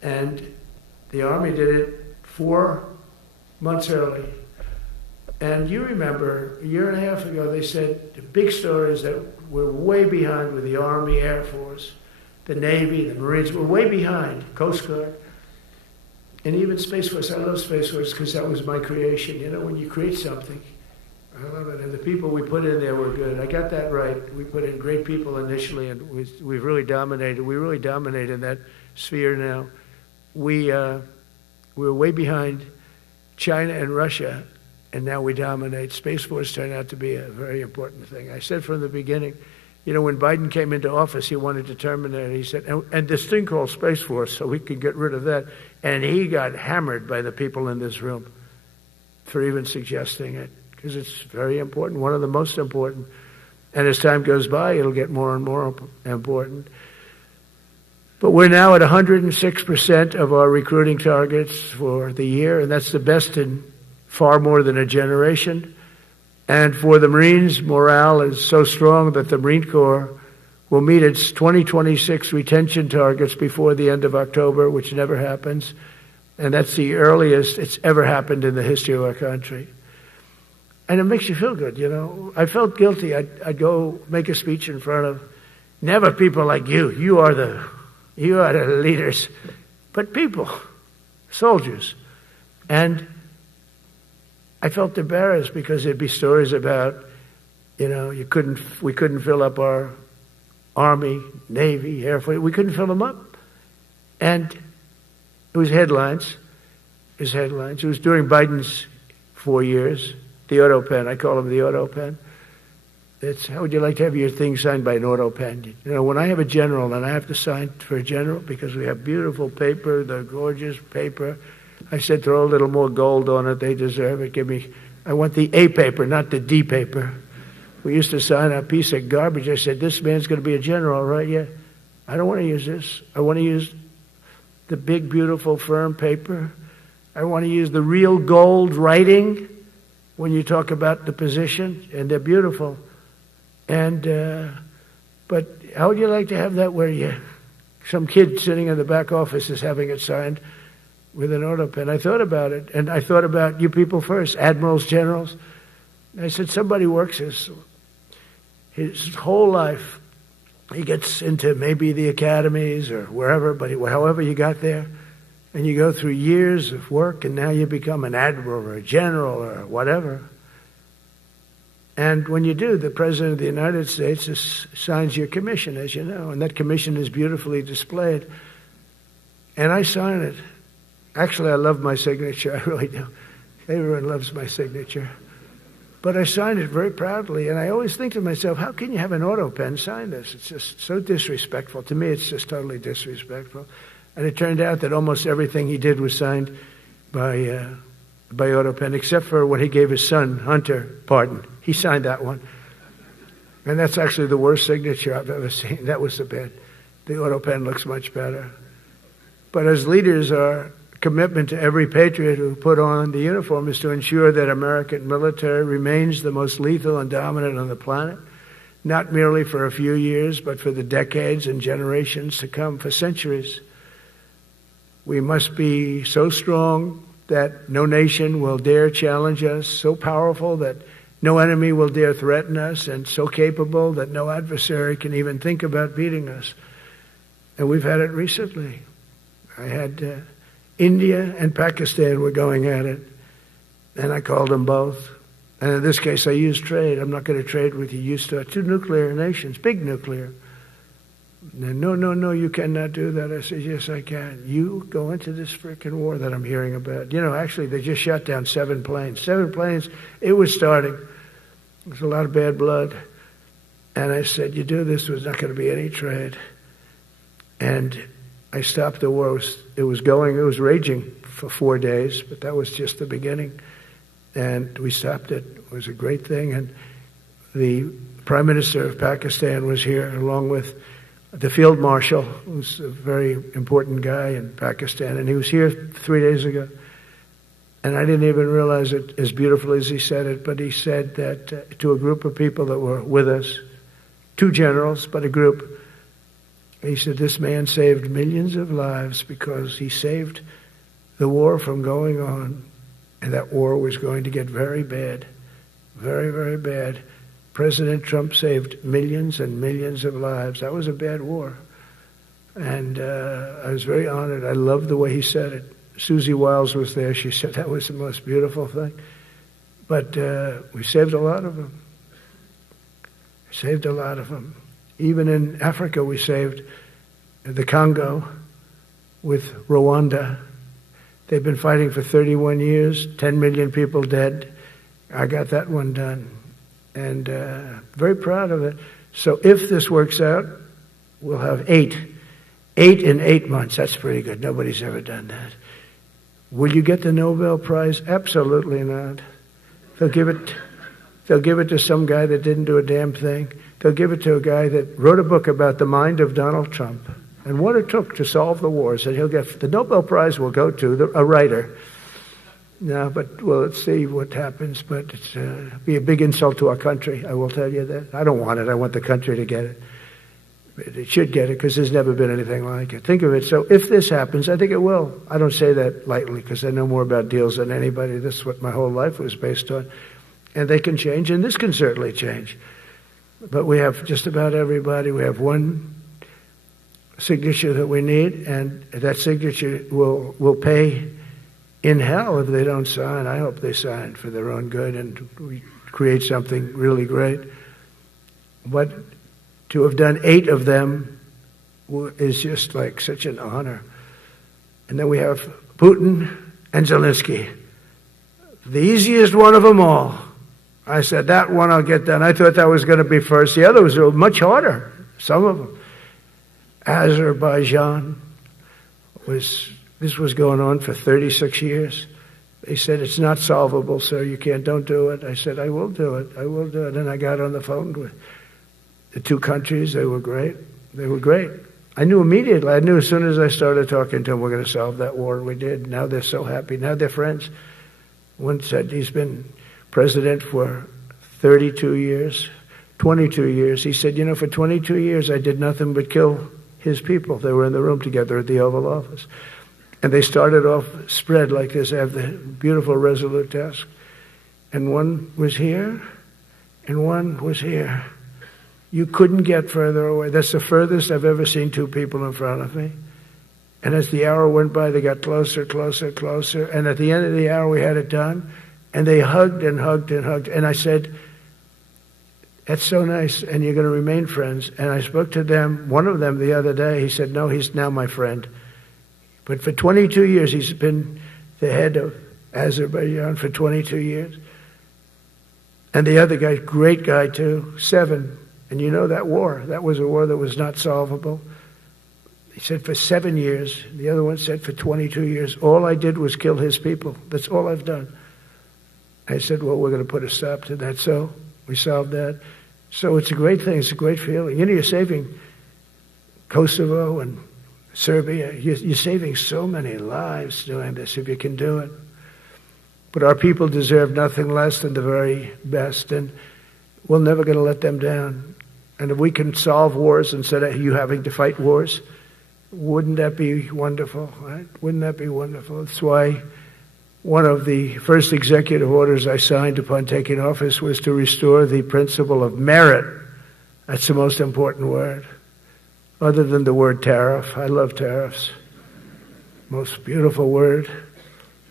And the Army did it 4 months early. And you remember, a year and a half ago, they said the big story is that we're way behind with the Army, Air Force, the Navy, the Marines. We're way behind, Coast Guard. And even Space Force. I love Space Force because that was my creation. You know, when you create something, I love it. And the people we put in there were good. I got that right. We put in great people initially, and we've really dominated. We really dominate in that sphere now. We're way behind China and Russia, and now we dominate. Space Force turned out to be a very important thing. I said from the beginning, you know, when Biden came into office, he wanted to terminate it. He said, and this thing called Space Force, so we could get rid of that. And he got hammered by the people in this room for even suggesting it, because it's very important, one of the most important. And as time goes by, it'll get more and more important. But we're now at 106% of our recruiting targets for the year, and that's the best in far more than a generation. And for the Marines, morale is so strong that the Marine Corps will meet its 2026 retention targets before the end of October, which never happens. And that's the earliest it's ever happened in the history of our country. And it makes you feel good, you know. I felt guilty. I'd go make a speech in front of never people like you. You are the leaders. But people, soldiers. And I felt embarrassed because there'd be stories about, you know, we couldn't fill up our Army, Navy, Air Force. We couldn't fill them up. And it was headlines. It was during Biden's 4 years. The auto pen, I call him the auto pen. It's, how would you like to have your thing signed by an auto pen? You know, when I have a general and I have to sign for a general because we have beautiful paper, the gorgeous paper, I said throw a little more gold on it. They deserve it. I want the A paper, not the D paper. We used to sign a piece of garbage. I said, this man's going to be a general, right? Yeah. I don't want to use this. I want to use the big, beautiful, firm paper. I want to use the real gold writing when you talk about the position, and they're beautiful. And but how would you like to have that where some kid sitting in the back office is having it signed with an auto pen? I thought about it, and I thought about you people first, admirals, generals. I said, somebody works his whole life. He gets into maybe the academies or wherever, but however you got there, and you go through years of work, and now you become an admiral or a general or whatever. And when you do, the President of the United States signs your commission, as you know, and that commission is beautifully displayed. And I sign it. Actually, I love my signature. I really do. Everyone loves my signature. But I signed it very proudly, and I always think to myself, how can you have an auto pen sign this? It's just so disrespectful. To me, it's just totally disrespectful. And it turned out that almost everything he did was signed by auto pen, except for when he gave his son, Hunter, pardon. He signed that one. And that's actually the worst signature I've ever seen. That was the bad. The auto pen looks much better. But as leaders, our commitment to every patriot who put on the uniform is to ensure that American military remains the most lethal and dominant on the planet, not merely for a few years, but for the decades and generations to come, for centuries. We must be so strong that no nation will dare challenge us, so powerful that no enemy will dare threaten us, and so capable that no adversary can even think about beating us. And we've had it recently. I had India and Pakistan were going at it, and I called them both. And in this case, I used trade. I'm not going to trade with you. Used to two nuclear nations, big nuclear. And no, you cannot do that. I said, yes, I can. You go into this freaking war that I'm hearing about. You know, actually, they just shot down 7 planes. 7 planes. It was starting. There was a lot of bad blood. And I said, you do this, there's not going to be any trade. And I stopped the war. It was raging for 4 days, but that was just the beginning. And we stopped it. It was a great thing. And the Prime Minister of Pakistan was here, along with the Field Marshal, who's a very important guy in Pakistan, and he was here 3 days ago. And I didn't even realize it as beautifully as he said it, but he said that to a group of people that were with us, 2 generals, but a group, he said, this man saved millions of lives because he saved the war from going on, and that war was going to get very bad, very, very bad. President Trump saved millions and millions of lives. That was a bad war. And I was very honored. I loved the way he said it. Susie Wiles was there. She said that was the most beautiful thing. But we saved a lot of them. Saved a lot of them. Even in Africa, we saved the Congo with Rwanda. They've been fighting for 31 years, 10 million people dead. I got that one done. And very proud of it. So if this works out, we'll have 8. 8 in 8 months. That's pretty good. Nobody's ever done that. Will you get the Nobel Prize? Absolutely not. They'll give it to some guy that didn't do a damn thing. They'll give it to a guy that wrote a book about the mind of Donald Trump and what it took to solve the wars. And he'll get the Nobel Prize will go to a writer. No, but well, let's see what happens. But it's be a big insult to our country. I will tell you that. I don't want it. I want the country to get it. It should get it because there's never been anything like it. Think of it. So if this happens, I think it will. I don't say that lightly because I know more about deals than anybody. This is what my whole life was based on. And they can change, and this can certainly change. But we have just about everybody. We have one signature that we need, and that signature will pay in hell if they don't sign. I hope they sign for their own good and we create something really great. But to have done 8 of them is just like such an honor. And then we have Putin and Zelensky. The easiest one of them all. I said, that one I'll get done. I thought that was going to be first. The others were much harder, some of them. Azerbaijan this was going on for 36 years. They said, it's not solvable, sir. Don't do it. I said, I will do it. I will do it. And I got on the phone with the 2 countries. They were great. They were great. I knew immediately. I knew as soon as I started talking to them, we're going to solve that war. We did. Now they're so happy. Now they're friends. One said he's been president for 32 years, 22 years. He said, for 22 years I did nothing but kill his people. They were in the room together at the Oval Office. And they started off spread like this. They have the beautiful Resolute desk. And one was here, and one was here. You couldn't get further away. That's the furthest I've ever seen 2 people in front of me. And as the hour went by, they got closer, closer, closer. And at the end of the hour, we had it done. And they hugged and hugged and hugged. And I said, that's so nice, and you're going to remain friends. And I spoke to them, one of them the other day. He said, no, he's now my friend. But for 22 years, he's been the head of Azerbaijan for 22 years. And the other guy, great guy too, 7. And that war, that was a war that was not solvable. He said for 7 years. The other one said for 22 years. All I did was kill his people. That's all I've done. I said, well, we're going to put a stop to that. So we solved that. So it's a great thing. It's a great feeling. You're saving Kosovo and Serbia. You're saving so many lives doing this if you can do it. But our people deserve nothing less than the very best, and we're never going to let them down. And if we can solve wars instead of you having to fight wars, wouldn't that be wonderful, right? Wouldn't that be wonderful? That's why one of the first executive orders I signed upon taking office was to restore the principle of merit. That's the most important word. Other than the word tariff. I love tariffs. Most beautiful word.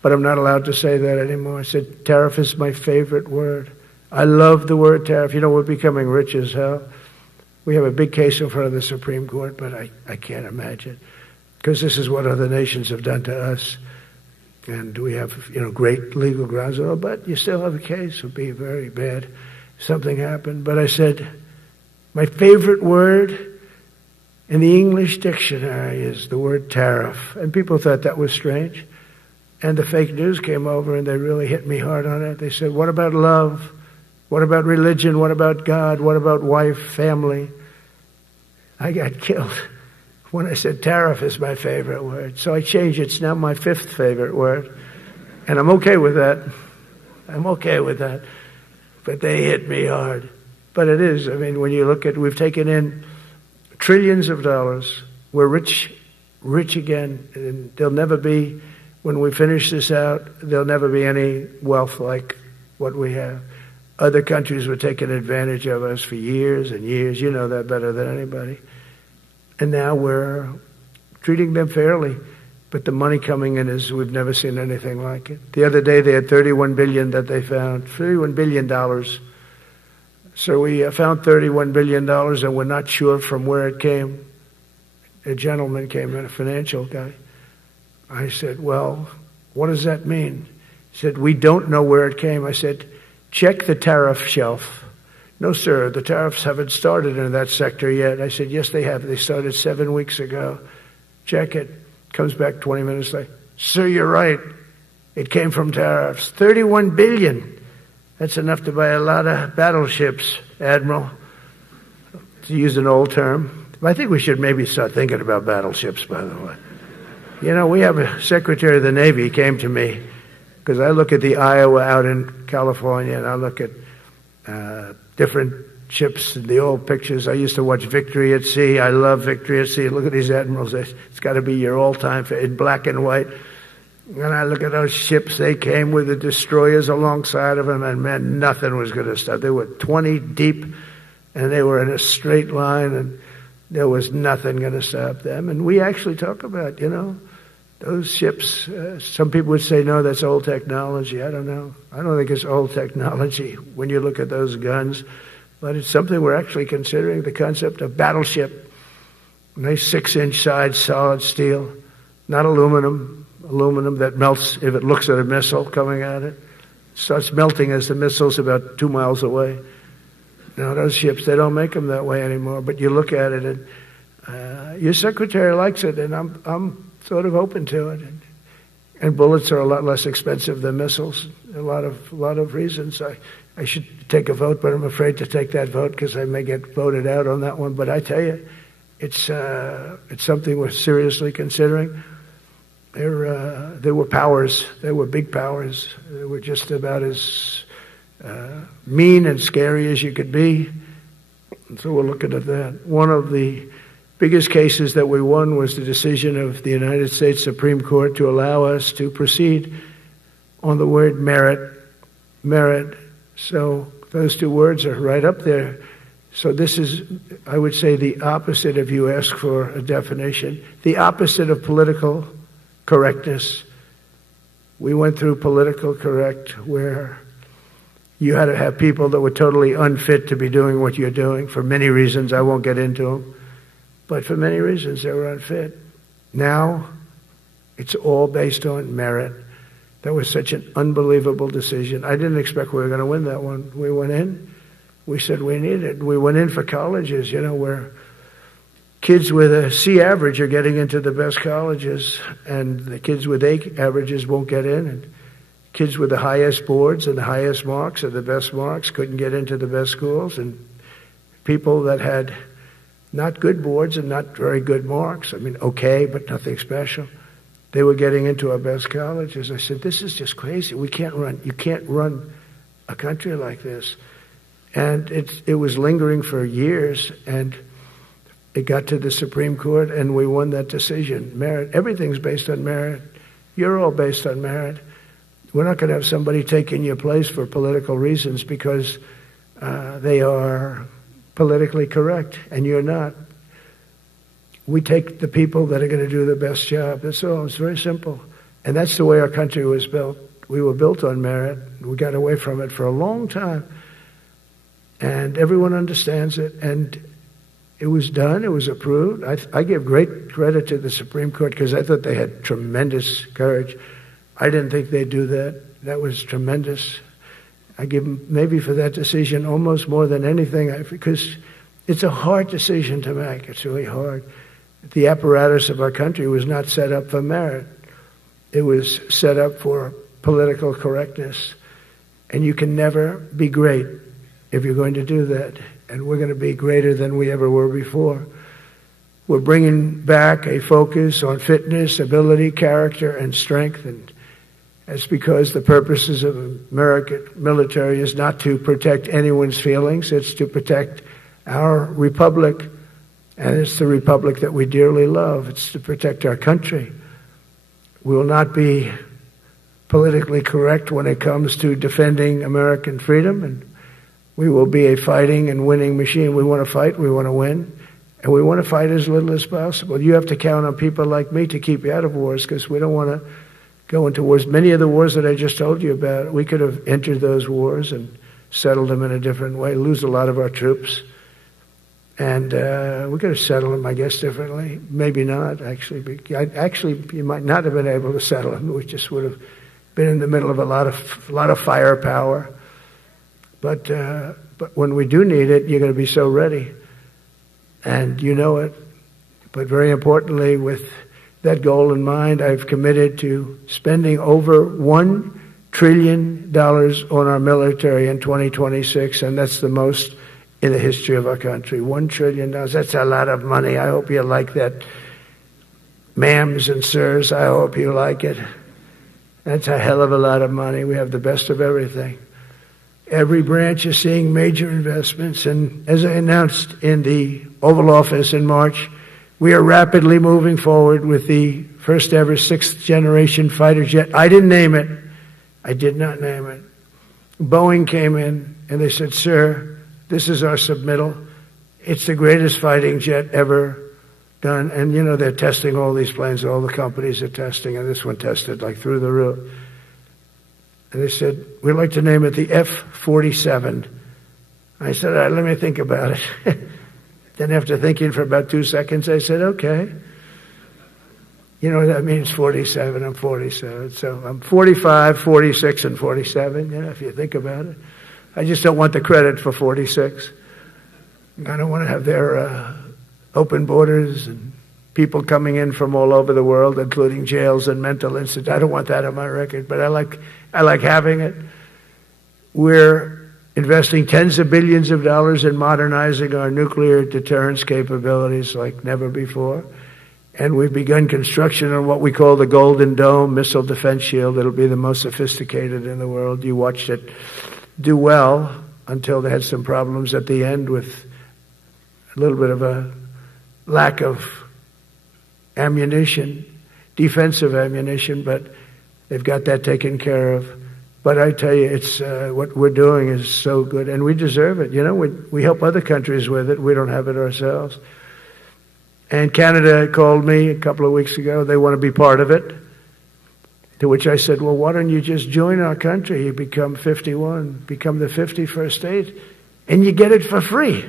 But I'm not allowed to say that anymore. I said tariff is my favorite word. I love the word tariff. We're becoming rich as hell. We have a big case in front of the Supreme Court, but I can't imagine. Because this is what other nations have done to us. And we have, great legal grounds and all, but you still have a case. It would be very bad if something happened. But I said, my favorite word in the English dictionary is the word tariff. And people thought that was strange. And the fake news came over and they really hit me hard on it. They said, what about love? What about religion? What about God? What about wife, family? I got killed when I said tariff is my favorite word. So I changed it. It's now my 5th favorite word. And I'm okay with that. I'm okay with that. But they hit me hard. But it is. I mean, when you look at, we've taken in trillions of dollars. We're rich again. And there'll never be, when we finish this out, there'll never be any wealth like what we have. Other countries were taking advantage of us for years and years. You know that better than anybody. And now we're treating them fairly. But the money coming in is, we've never seen anything like it. The other day they had $31 billion that they found, $31 billion. So we found $31 billion and we're not sure from where it came. A gentleman came in, a financial guy. I said, well, what does that mean? He said, we don't know where it came. I said, check the tariff shelf. No, sir, the tariffs haven't started in that sector yet. I said, yes, they have. They started 7 weeks ago. Check it. Comes back 20 minutes later. Sir, you're right. It came from tariffs. $31 billion. That's enough to buy a lot of battleships, Admiral, to use an old term. I think we should maybe start thinking about battleships, by the way. You know, we have a Secretary of the Navy came to me, because I look at the Iowa out in California, and I look at different ships and the old pictures. I used to watch Victory at Sea. I love Victory at Sea. Look at these admirals. It's got to be your all-time in black and white. And I look at those ships. They came with the destroyers alongside of them, and man, nothing was going to stop. They were 20 deep, and they were in a straight line, and there was nothing going to stop them. And we actually talk about, you know, those ships. Some people would say, no, that's old technology. I don't know. I don't think it's old technology when you look at those guns. But it's something we're actually considering, the concept of battleship. Nice 6-inch sides, solid steel, not aluminum that melts if it looks at a missile coming at it. It starts melting as the missile's about 2 miles away. Now, those ships, they don't make them that way anymore. But you look at it, and your secretary likes it, and I'm sort of open to it. And bullets are a lot less expensive than missiles. A lot of reasons. I should take a vote, but I'm afraid to take that vote because I may get voted out on that one. But I tell you, it's something we're seriously considering. There were powers. There were big powers. They were just about as mean and scary as you could be. And so we're looking at that. One of the biggest cases that we won was the decision of the United States Supreme Court to allow us to proceed on the word merit. So those two words are right up there. So this is, I would say, the opposite if you ask for a definition. The opposite of political correctness. We went through political correct where you had to have people that were totally unfit to be doing what you're doing for many reasons. I won't get into them. But for many reasons, they were unfit. Now, it's all based on merit. That was such an unbelievable decision. I didn't expect we were going to win that one. We went in. We said we need it. We went in for colleges, you know, where kids with a C average are getting into the best colleges, and the kids with A averages won't get in. And kids with the highest boards and the highest marks and the best marks couldn't get into the best schools. And people that had not good boards and not very good marks, I mean, okay, but nothing special, they were getting into our best colleges. I said, this is just crazy. You can't run a country like this. And it was lingering for years, and it got to the Supreme Court, and we won that decision. Merit. Everything's based on merit. You're all based on merit. We're not going to have somebody taking your place for political reasons because they are politically correct, and you're not. We take the people that are going to do the best job. That's all. It's very simple. And that's the way our country was built. We were built on merit. We got away from it for a long time. And everyone understands it. And it was done. It was approved. I give great credit to the Supreme Court because I thought they had tremendous courage. I didn't think they'd do that. That was tremendous. I give them maybe for that decision almost more than anything because it's a hard decision to make. It's really hard. The apparatus of our country was not set up for merit. It was set up for political correctness. And you can never be great if you're going to do that. And we're going to be greater than we ever were before. We're bringing back a focus on fitness, ability, character, and strength. And That's because the purposes of American military is not to protect anyone's feelings. It's to protect our republic, and it's the republic that we dearly love. It's to protect our country. We will not be politically correct when it comes to defending American freedom, and we will be a fighting and winning machine. We want to fight, we want to win, and we want to fight as little as possible. You have to count on people like me to keep you out of wars, because we don't want to go into wars. Many of the wars that I just told you about, we could have entered those wars and settled them in a different way, lose a lot of our troops. And we could have settled them, I guess, differently. Maybe not, actually. Actually, you might not have been able to settle them. We just would have been in the middle of a lot of firepower. But when we do need it, you're going to be so ready. And you know it. But very importantly, with that goal in mind, I've committed to spending over $1 trillion on our military in 2026, and that's the most in the history of our country. $1 trillion. That's a lot of money. I hope you like that. Ma'ams and sirs, I hope you like it. That's a hell of a lot of money. We have the best of everything. Every branch is seeing major investments, and as I announced in the Oval Office in March, we are rapidly moving forward with the first ever 6th generation fighter jet. I didn't name it. I did not name it. Boeing came in and they said, "Sir, this is our submittal. It's the greatest fighting jet ever done." And you know, they're testing all these planes. All the companies are testing, and this one tested like through the roof. And they said, "We'd like to name it the F-47. I said, "All right, let me think about it." Then after thinking for about 2 seconds, I said, "Okay." You know what that means, 47. I'm 47. So I'm 45, 46, and 47, you know, if you think about it. I just don't want the credit for 46. I don't want to have their open borders and people coming in from all over the world, including jails and mental institutes. I don't want that on my record, but I like having it. We're investing tens of billions of dollars in modernizing our nuclear deterrence capabilities like never before. And we've begun construction on what we call the Golden Dome missile defense shield. It'll be the most sophisticated in the world. You watched it do well until they had some problems at the end with a little bit of a lack of ammunition, defensive ammunition, but they've got that taken care of. But I tell you, it's what we're doing is so good, and we deserve it. You know, we help other countries with it. We don't have it ourselves. And Canada called me a couple of weeks ago. They want to be part of it. To which I said, "Well, why don't you just join our country? You become 51, become the 51st state, and you get it for free."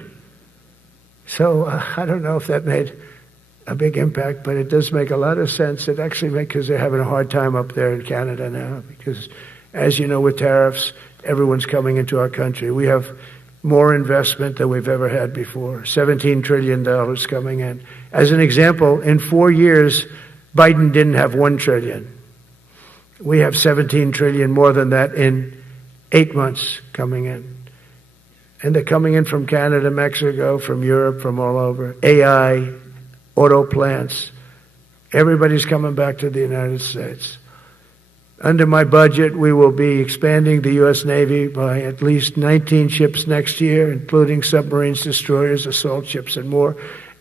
So I don't know if that made a big impact, but it does make a lot of sense. It actually makes, because they're having a hard time up there in Canada now, because as you know, with tariffs, everyone's coming into our country. We have more investment than we've ever had before, $17 trillion coming in. As an example, in 4 years, Biden didn't have $1 trillion. We have $17 trillion more than that in 8 months coming in. And they're coming in from Canada, Mexico, from Europe, from all over. AI, auto plants. Everybody's coming back to the United States. Under my budget, we will be expanding the U.S. Navy by at least 19 ships next year, including submarines, destroyers, assault ships, and more.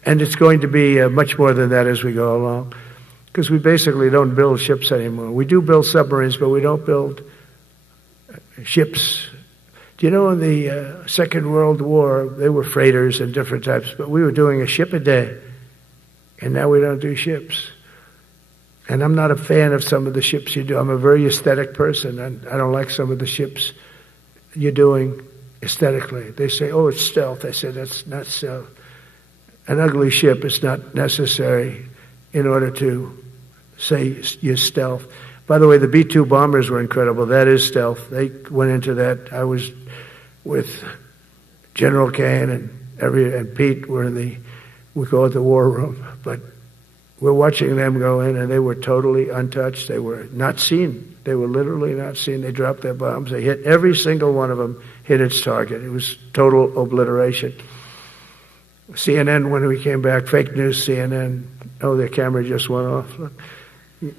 And it's going to be much more than that as we go along, because we basically don't build ships anymore. We do build submarines, but we don't build ships. Do you know in the Second World War, they were freighters and different types, but we were doing a ship a day, and now we don't do ships. And I'm not a fan of some of the ships you do. I'm a very aesthetic person, and I don't like some of the ships you're doing aesthetically. They say, "Oh, it's stealth." I say, "That's not stealth." An ugly ship is not necessary in order to say you're stealth. By the way, the B-2 bombers were incredible. That is stealth. They went into that. I was with General Kane and Pete were in we call it the war room, but we're watching them go in, and they were totally untouched. They were not seen. They were literally not seen. They dropped their bombs. They hit every single one of them, hit its target. It was total obliteration. CNN, when we came back, fake news CNN, oh, their camera just went off.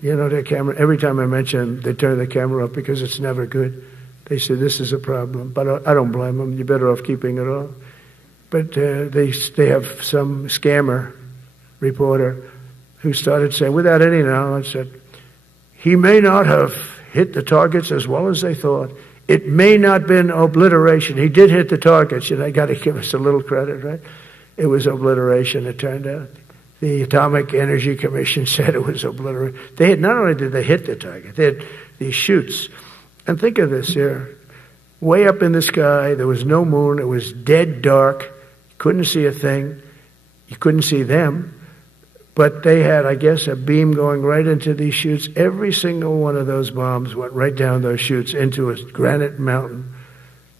You know, their camera, every time I mention them, they turn the camera up because it's never good. They say, this is a problem. But I don't blame them. You're better off keeping it off. But they have some scammer reporter who started saying, without any knowledge, that he may not have hit the targets as well as they thought. It may not have been obliteration. He did hit the targets, and they got to give us a little credit, right? It was obliteration, it turned out. The Atomic Energy Commission said it was obliteration. Not only did they hit the target, they had these chutes. And think of this here. Way up in the sky, there was no moon. It was dead dark. You couldn't see a thing. You couldn't see them. But they had, I guess, a beam going right into these chutes. Every single one of those bombs went right down those chutes into a granite mountain.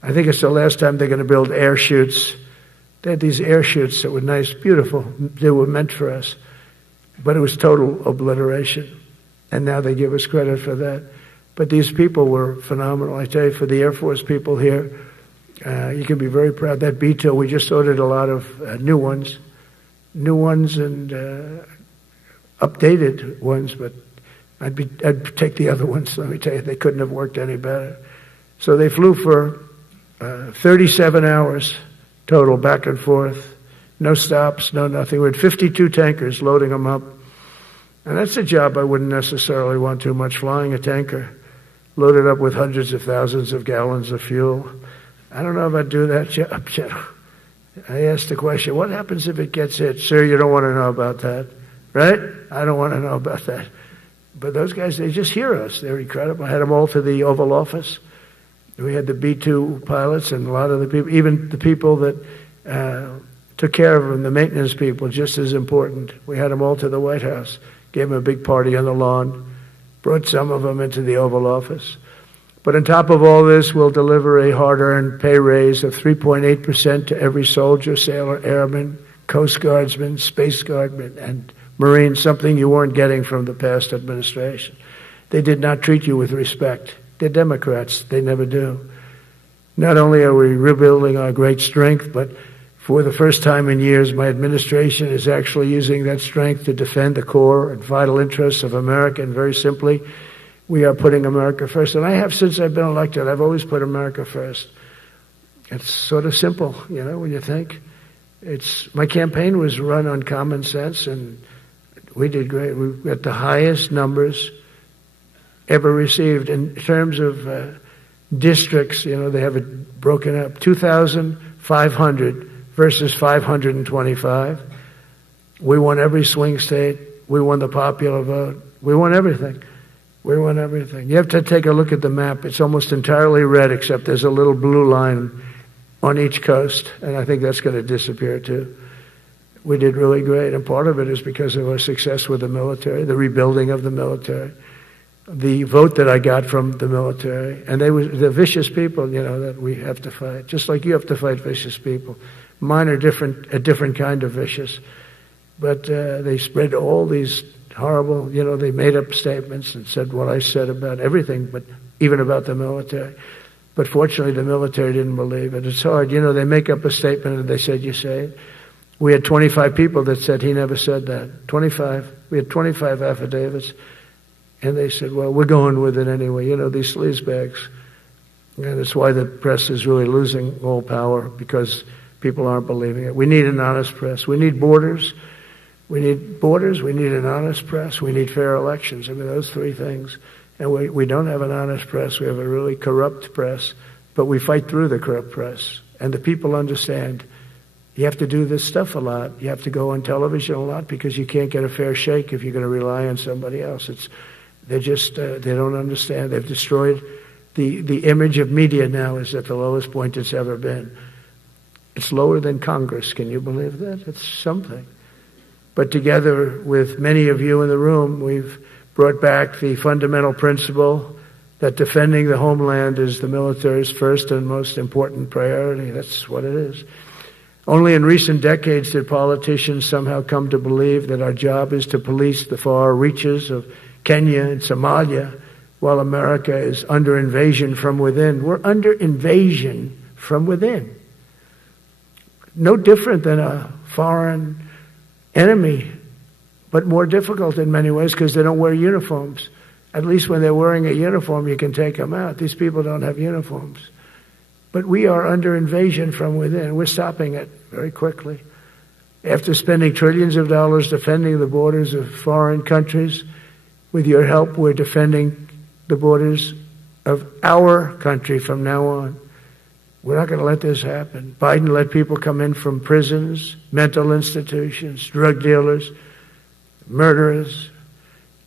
I think it's the last time they're going to build air chutes. They had these air chutes that were nice, beautiful. They were meant for us. But it was total obliteration. And now they give us credit for that. But these people were phenomenal. I tell you, for the Air Force people here, you can be very proud. That B-2, we just ordered a lot of new ones and updated ones, but I'd take the other ones. Let me tell you, they couldn't have worked any better. So they flew for 37 hours total, back and forth, no stops, no nothing. We had 52 tankers loading them up. And that's a job I wouldn't necessarily want too much, flying a tanker, loaded up with hundreds of thousands of gallons of fuel. I don't know if I'd do that job. I asked the question, what happens if it gets hit? Sir, you don't want to know about that, right? I don't want to know about that. But those guys, they just hear us. They're incredible. I had them all to the Oval Office. We had the B-2 pilots and a lot of the people, even the people that took care of them, the maintenance people, just as important. We had them all to the White House, gave them a big party on the lawn, brought some of them into the Oval Office. But on top of all this, we'll deliver a hard-earned pay raise of 3.8% to every soldier, sailor, airman, Coast Guardsman, Space Guardman, and Marine, something you weren't getting from the past administration. They did not treat you with respect. They're Democrats. They never do. Not only are we rebuilding our great strength, but for the first time in years, my administration is actually using that strength to defend the core and vital interests of America. And very simply, we are putting America first. And I have since I've been elected. I've always put America first. It's sort of simple, you know, when you think. My campaign was run on common sense, and we did great. We got the highest numbers ever received in terms of districts. You know, they have it broken up, 2,500 versus 525. We won every swing state. We won the popular vote. We won everything. We won everything. You have to take a look at the map. It's almost entirely red, except there's a little blue line on each coast, and I think that's going to disappear too. We did really great, and part of it is because of our success with the military, the rebuilding of the military, the vote that I got from the military, and they're vicious people, you know, that we have to fight, just like you have to fight vicious people. Mine are a different kind of vicious, but they spread all these horrible, you know, they made up statements and said what I said about everything, but even about the military. But fortunately, the military didn't believe it. It's hard. You know, they make up a statement and they said, you say it. We had 25 people that said he never said that. 25. We had 25 affidavits. And they said, well, we're going with it anyway. You know, these sleazebags. And that's why the press is really losing all power, because people aren't believing it. We need an honest press. We need borders. We need borders. We need an honest press. We need fair elections. I mean, those three things. And we don't have an honest press. We have a really corrupt press. But we fight through the corrupt press. And the people understand you have to do this stuff a lot. You have to go on television a lot, because you can't get a fair shake if you're going to rely on somebody else. They don't understand. They've destroyed the image of media now is at the lowest point it's ever been. It's lower than Congress. Can you believe that? It's something. But together with many of you in the room, we've brought back the fundamental principle that defending the homeland is the military's first and most important priority. That's what it is. Only in recent decades did politicians somehow come to believe that our job is to police the far reaches of Kenya and Somalia, while America is under invasion from within. We're under invasion from within. No different than a foreign enemy but more difficult in many ways because they don't wear uniforms. At least when they're wearing a uniform, you can take them out. These people don't have uniforms. But we are under invasion from within. We're stopping it very quickly. After spending trillions of dollars defending the borders of foreign countries, with your help, we're defending the borders of our country from now on. We're not going to let this happen. Biden let people come in from prisons, mental institutions, drug dealers, murderers.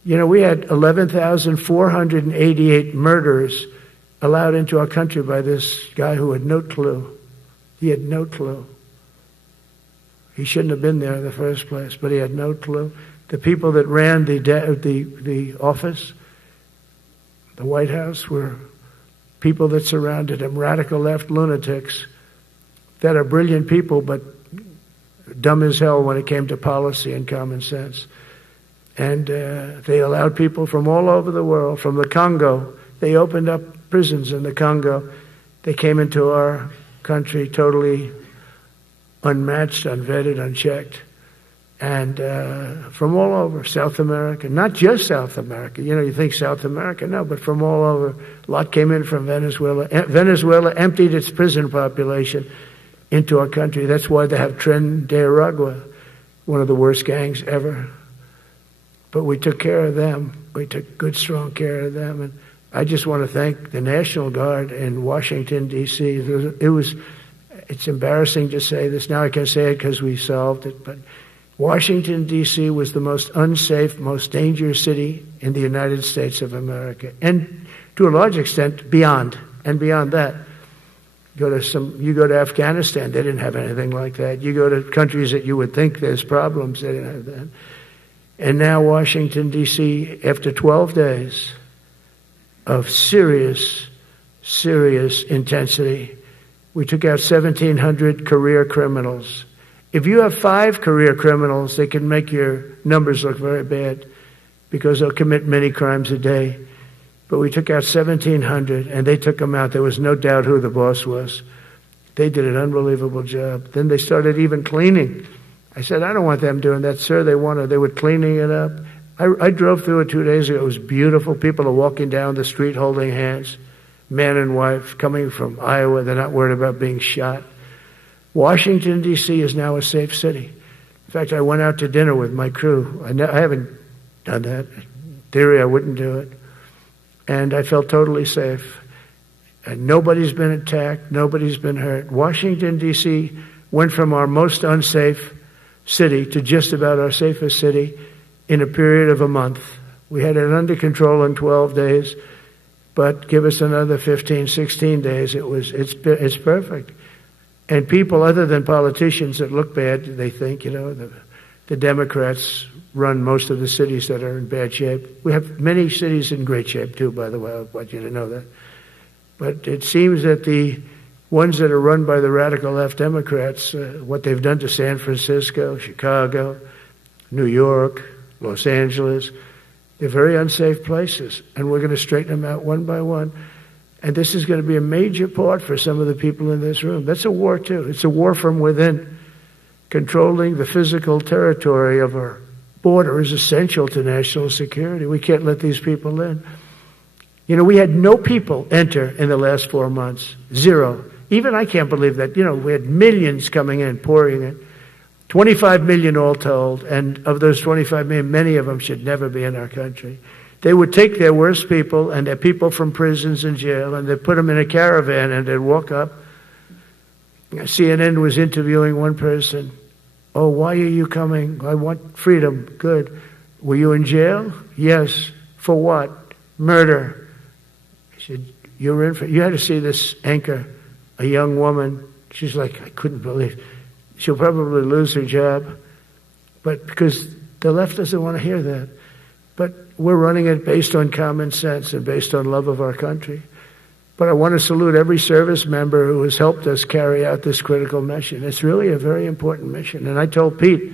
You know, we had 11,488 murderers allowed into our country by this guy who had no clue. He had no clue. He shouldn't have been there in the first place, but he had no clue. The people that ran the office, the White House, were people that surrounded him, radical left lunatics that are brilliant people, but dumb as hell when it came to policy and common sense. And they allowed people from all over the world, from the Congo. They opened up prisons in the Congo. They came into our country totally unmatched, unvetted, unchecked. And from all over, South America, not just South America. You know, you think South America, no, but from all over. A lot came in from Venezuela. Venezuela emptied its prison population into our country. That's why they have Tren de Aragua, one of the worst gangs ever. But we took care of them. We took good, strong care of them. And I just want to thank the National Guard in Washington, D.C. It's embarrassing to say this. Now I can say it because we solved it. But Washington, D.C. was the most unsafe, most dangerous city in the United States of America. And to a large extent, beyond. And beyond that. You go to Afghanistan, they didn't have anything like that. You go to countries that you would think there's problems, they didn't have that. And now Washington, D.C., after 12 days of serious, serious intensity, we took out 1,700 career criminals. If you have 5 career criminals, they can make your numbers look very bad because they'll commit many crimes a day. But we took out 1,700, and they took them out. There was no doubt who the boss was. They did an unbelievable job. Then they started even cleaning. I said, I don't want them doing that, sir. They were cleaning it up. I drove through it 2 days ago. It was beautiful. People are walking down the street holding hands, man and wife, coming from Iowa. They're not worried about being shot. Washington, D.C. is now a safe city. In fact, I went out to dinner with my crew. I haven't done that. In theory, I wouldn't do it. And I felt totally safe. And nobody's been attacked. Nobody's been hurt. Washington, D.C. went from our most unsafe city to just about our safest city in a period of a month. We had it under control in 12 days, but give us another 15, 16 days. It's perfect. And people other than politicians that look bad, they think, the Democrats run most of the cities that are in bad shape. We have many cities in great shape too, by the way. I want you to know that. But it seems that the ones that are run by the radical left Democrats, what they've done to San Francisco, Chicago, New York, Los Angeles, they're very unsafe places. And we're going to straighten them out one by one. And this is going to be a major part for some of the people in this room. That's a war too. It's a war from within. Controlling the physical territory of our border is essential to national security. We can't let these people in. We had no people enter in the last 4 months. 0. Even I can't believe that. We had millions coming in, pouring in. 25 million all told. And of those 25 million, many of them should never be in our country. They would take their worst people and their people from prisons and jail, and they'd put them in a caravan and they'd walk up. CNN was interviewing one person. Oh, why are you coming? I want freedom. Good. Were you in jail? Yes. For what? Murder. He said, you had to see this anchor, a young woman. She's like, I couldn't believe. She'll probably lose her job. But because the left doesn't want to hear that. But we're running it based on common sense and based on love of our country. But I want to salute every service member who has helped us carry out this critical mission. It's really a very important mission. And I told Pete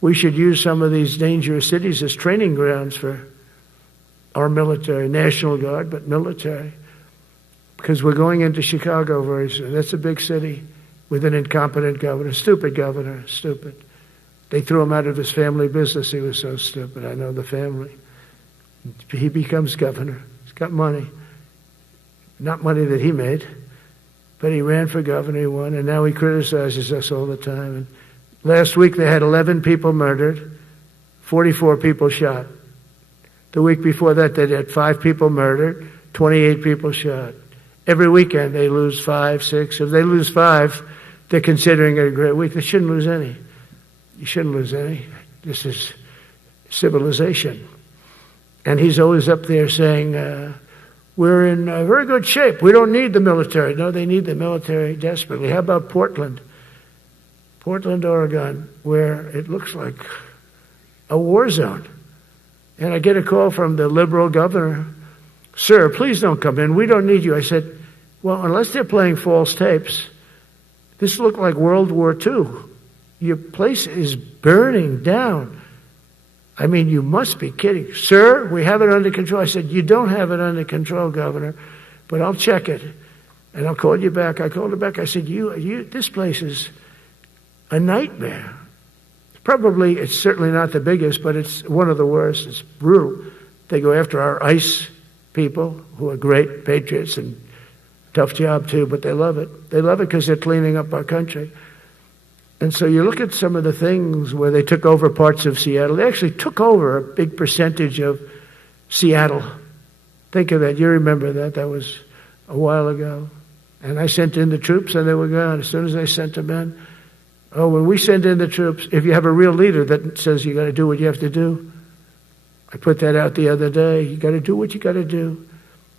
we should use some of these dangerous cities as training grounds for our military, National Guard, but military. Because we're going into Chicago very soon. That's a big city with an incompetent governor. Stupid governor, stupid. They threw him out of his family business. He was so stupid. I know the family. He becomes governor. He's got money. Not money that he made, but he ran for governor, he won, and now he criticizes us all the time. And last week they had 11 people murdered, 44 people shot. The week before that they had 5 people murdered, 28 people shot. Every weekend they lose 5, 6. If they lose 5, they're considering it a great week. They shouldn't lose any. You shouldn't lose any. This is civilization. And he's always up there saying, we're in very good shape. We don't need the military. No, they need the military desperately. How about Portland? Portland, Oregon, where it looks like a war zone. And I get a call from the liberal governor. Sir, please don't come in. We don't need you. I said, well, unless they're playing false tapes, this looked like World War II. Your place is burning down. I mean, you must be kidding. Sir, we have it under control. I said, you don't have it under control, Governor, but I'll check it, and I'll call you back. I called her back. I said, this place is a nightmare. Probably, it's certainly not the biggest, but it's one of the worst. It's brutal. They go after our ICE people, who are great patriots and tough job too, but they love it. They love it because they're cleaning up our country. And so you look at some of the things where they took over parts of Seattle. They actually took over a big percentage of Seattle. Think of that. You remember that. That was a while ago. And I sent in the troops and they were gone. As soon as I sent them in, when we send in the troops, if you have a real leader that says you got to do what you have to do, I put that out the other day. You got to do what you got to do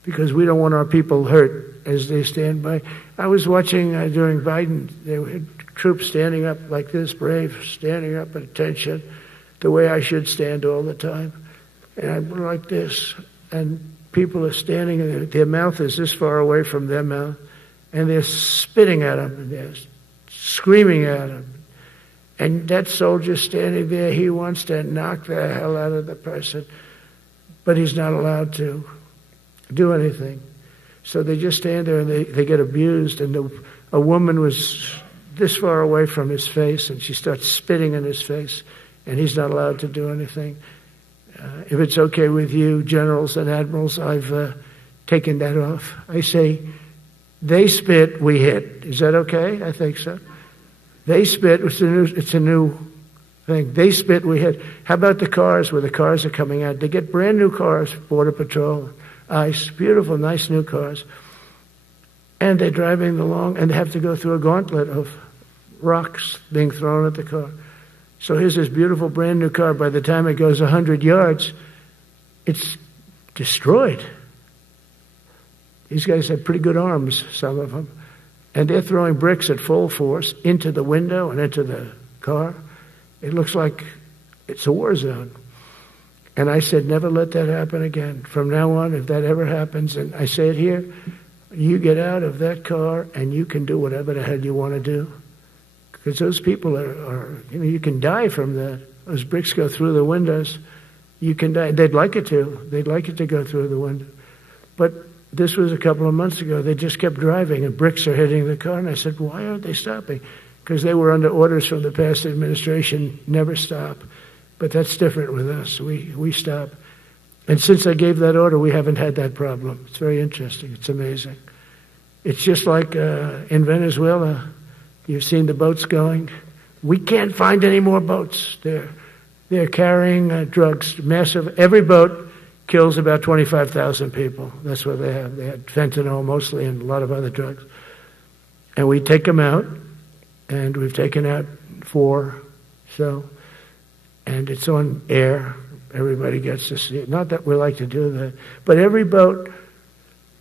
because we don't want our people hurt as they stand by. I was watching during Biden, there were troops standing up like this, brave, standing up at attention, the way I should stand all the time. And I'm like this, and people are standing, and their mouth is this far away from their mouth, and they're spitting at them, and they're screaming at them. And that soldier standing there, he wants to knock the hell out of the person, but he's not allowed to do anything. So they just stand there and they get abused. And a woman was this far away from his face, and she starts spitting in his face, and he's not allowed to do anything. If it's okay with you, generals and admirals, I've taken that off. I say, they spit, we hit. Is that okay? I think so. They spit, it's a new thing. They spit, we hit. How about the cars, where the cars are coming out? They get brand new cars, Border Patrol, ICE, beautiful, nice new cars. And they're driving along, and they have to go through a gauntlet of rocks being thrown at the car. So here's this beautiful brand new car. By the time it goes 100 yards, it's destroyed. These guys have pretty good arms, some of them. And they're throwing bricks at full force into the window and into the car. It looks like it's a war zone. And I said, never let that happen again. From now on, if that ever happens, and I say it here, you get out of that car and you can do whatever the hell you want to do. Because those people are you can die from that. Those bricks go through the windows. You can die. They'd like it to. They'd like it to go through the window. But this was a couple of months ago. They just kept driving and bricks are hitting the car. And I said, why aren't they stopping? Because they were under orders from the past administration, never stop. But that's different with us. We stop. And since I gave that order, we haven't had that problem. It's very interesting. It's amazing. It's just like in Venezuela. You've seen the boats going. We can't find any more boats. They're carrying drugs, massive. Every boat kills about 25,000 people. That's what they have. They had fentanyl mostly and a lot of other drugs. And we take them out, and we've taken out 4. And it's on air. Everybody gets to see it. Not that we like to do that, but every boat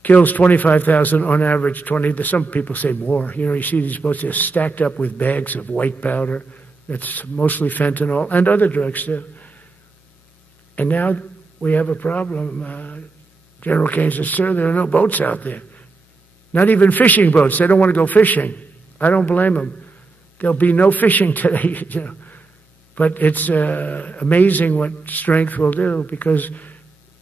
kills 25,000 on average. Some people say more. You see these boats, they're stacked up with bags of white powder. That's mostly fentanyl and other drugs too. And now we have a problem. General Kane says, sir, there are no boats out there. Not even fishing boats. They don't want to go fishing. I don't blame them. There'll be no fishing today. But it's amazing what strength will do, because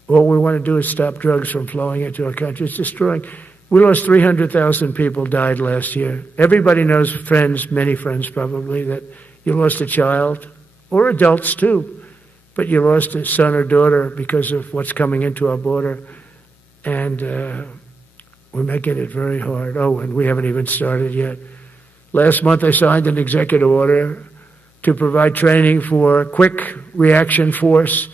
all we want to do is stop drugs from flowing into our country. It's destroying. We lost 300,000 people died last year. Everybody knows, friends, many friends probably, that you lost a child or adults too, but you lost a son or daughter because of what's coming into our border, and we're making it very hard. Oh, and we haven't even started yet. Last month I signed an executive order to provide training for quick reaction force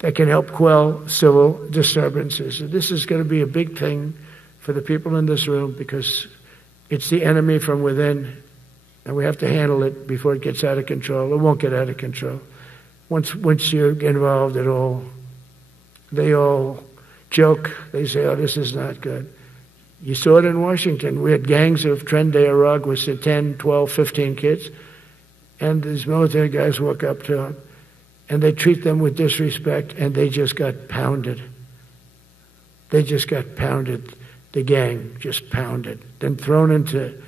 that can help quell civil disturbances. And this is going to be a big thing for the people in this room because it's the enemy from within, and we have to handle it before it gets out of control. It won't get out of control. Once you're involved at all, they all joke. They say, oh, this is not good. You saw it in Washington. We had gangs of Tren de Arag with 10, 12, 15 kids, and these military guys walk up to them, and they treat them with disrespect, and they just got pounded. They just got pounded. The gang just pounded. Then thrown into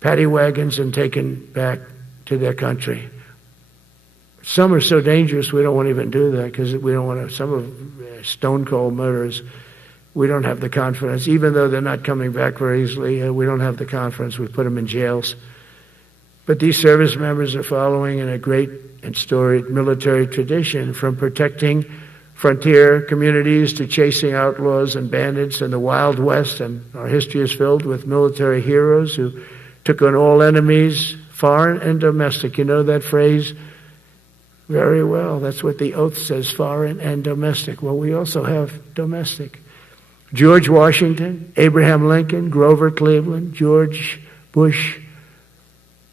paddy wagons and taken back to their country. Some are so dangerous we don't want to even do that because we don't want to, some of stone cold murderers, we don't have the confidence. Even though they're not coming back very easily, we don't have the confidence. We put them in jails. But these service members are following in a great and storied military tradition, from protecting frontier communities to chasing outlaws and bandits in the Wild West. And our history is filled with military heroes who took on all enemies, foreign and domestic. You know that phrase very well. That's what the oath says, foreign and domestic. Well, we also have domestic. George Washington, Abraham Lincoln, Grover Cleveland, George Bush,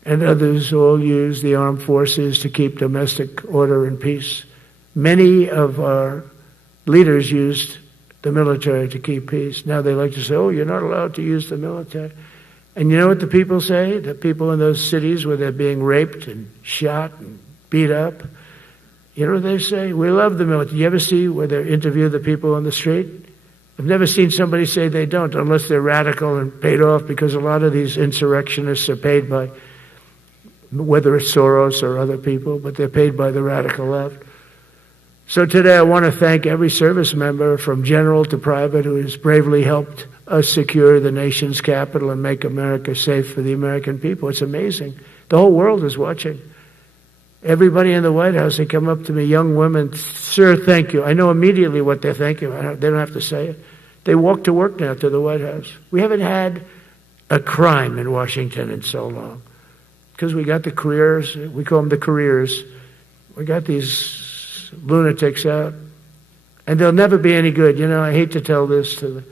and others all used the armed forces to keep domestic order and peace. Many of our leaders used the military to keep peace. Now they like to say, oh, you're not allowed to use the military. And you know what the people say? The people in those cities where they're being raped and shot and beat up, you know what they say? We love the military. You ever see where they interview the people on the street? I've never seen somebody say they don't, unless they're radical and paid off, because a lot of these insurrectionists are paid by, whether it's Soros or other people, but they're paid by the radical left. So today I want to thank every service member from general to private who has bravely helped us secure the nation's capital and make America safe for the American people. It's amazing. The whole world is watching. Everybody in the White House, they come up to me, young women, sir, thank you. I know immediately what they're thanking. They don't have to say it. They walk to work now to the White House. We haven't had a crime in Washington in so long because we got the careers. We call them the careers. We got these lunatics out, and they'll never be any good. You know, I hate to tell this to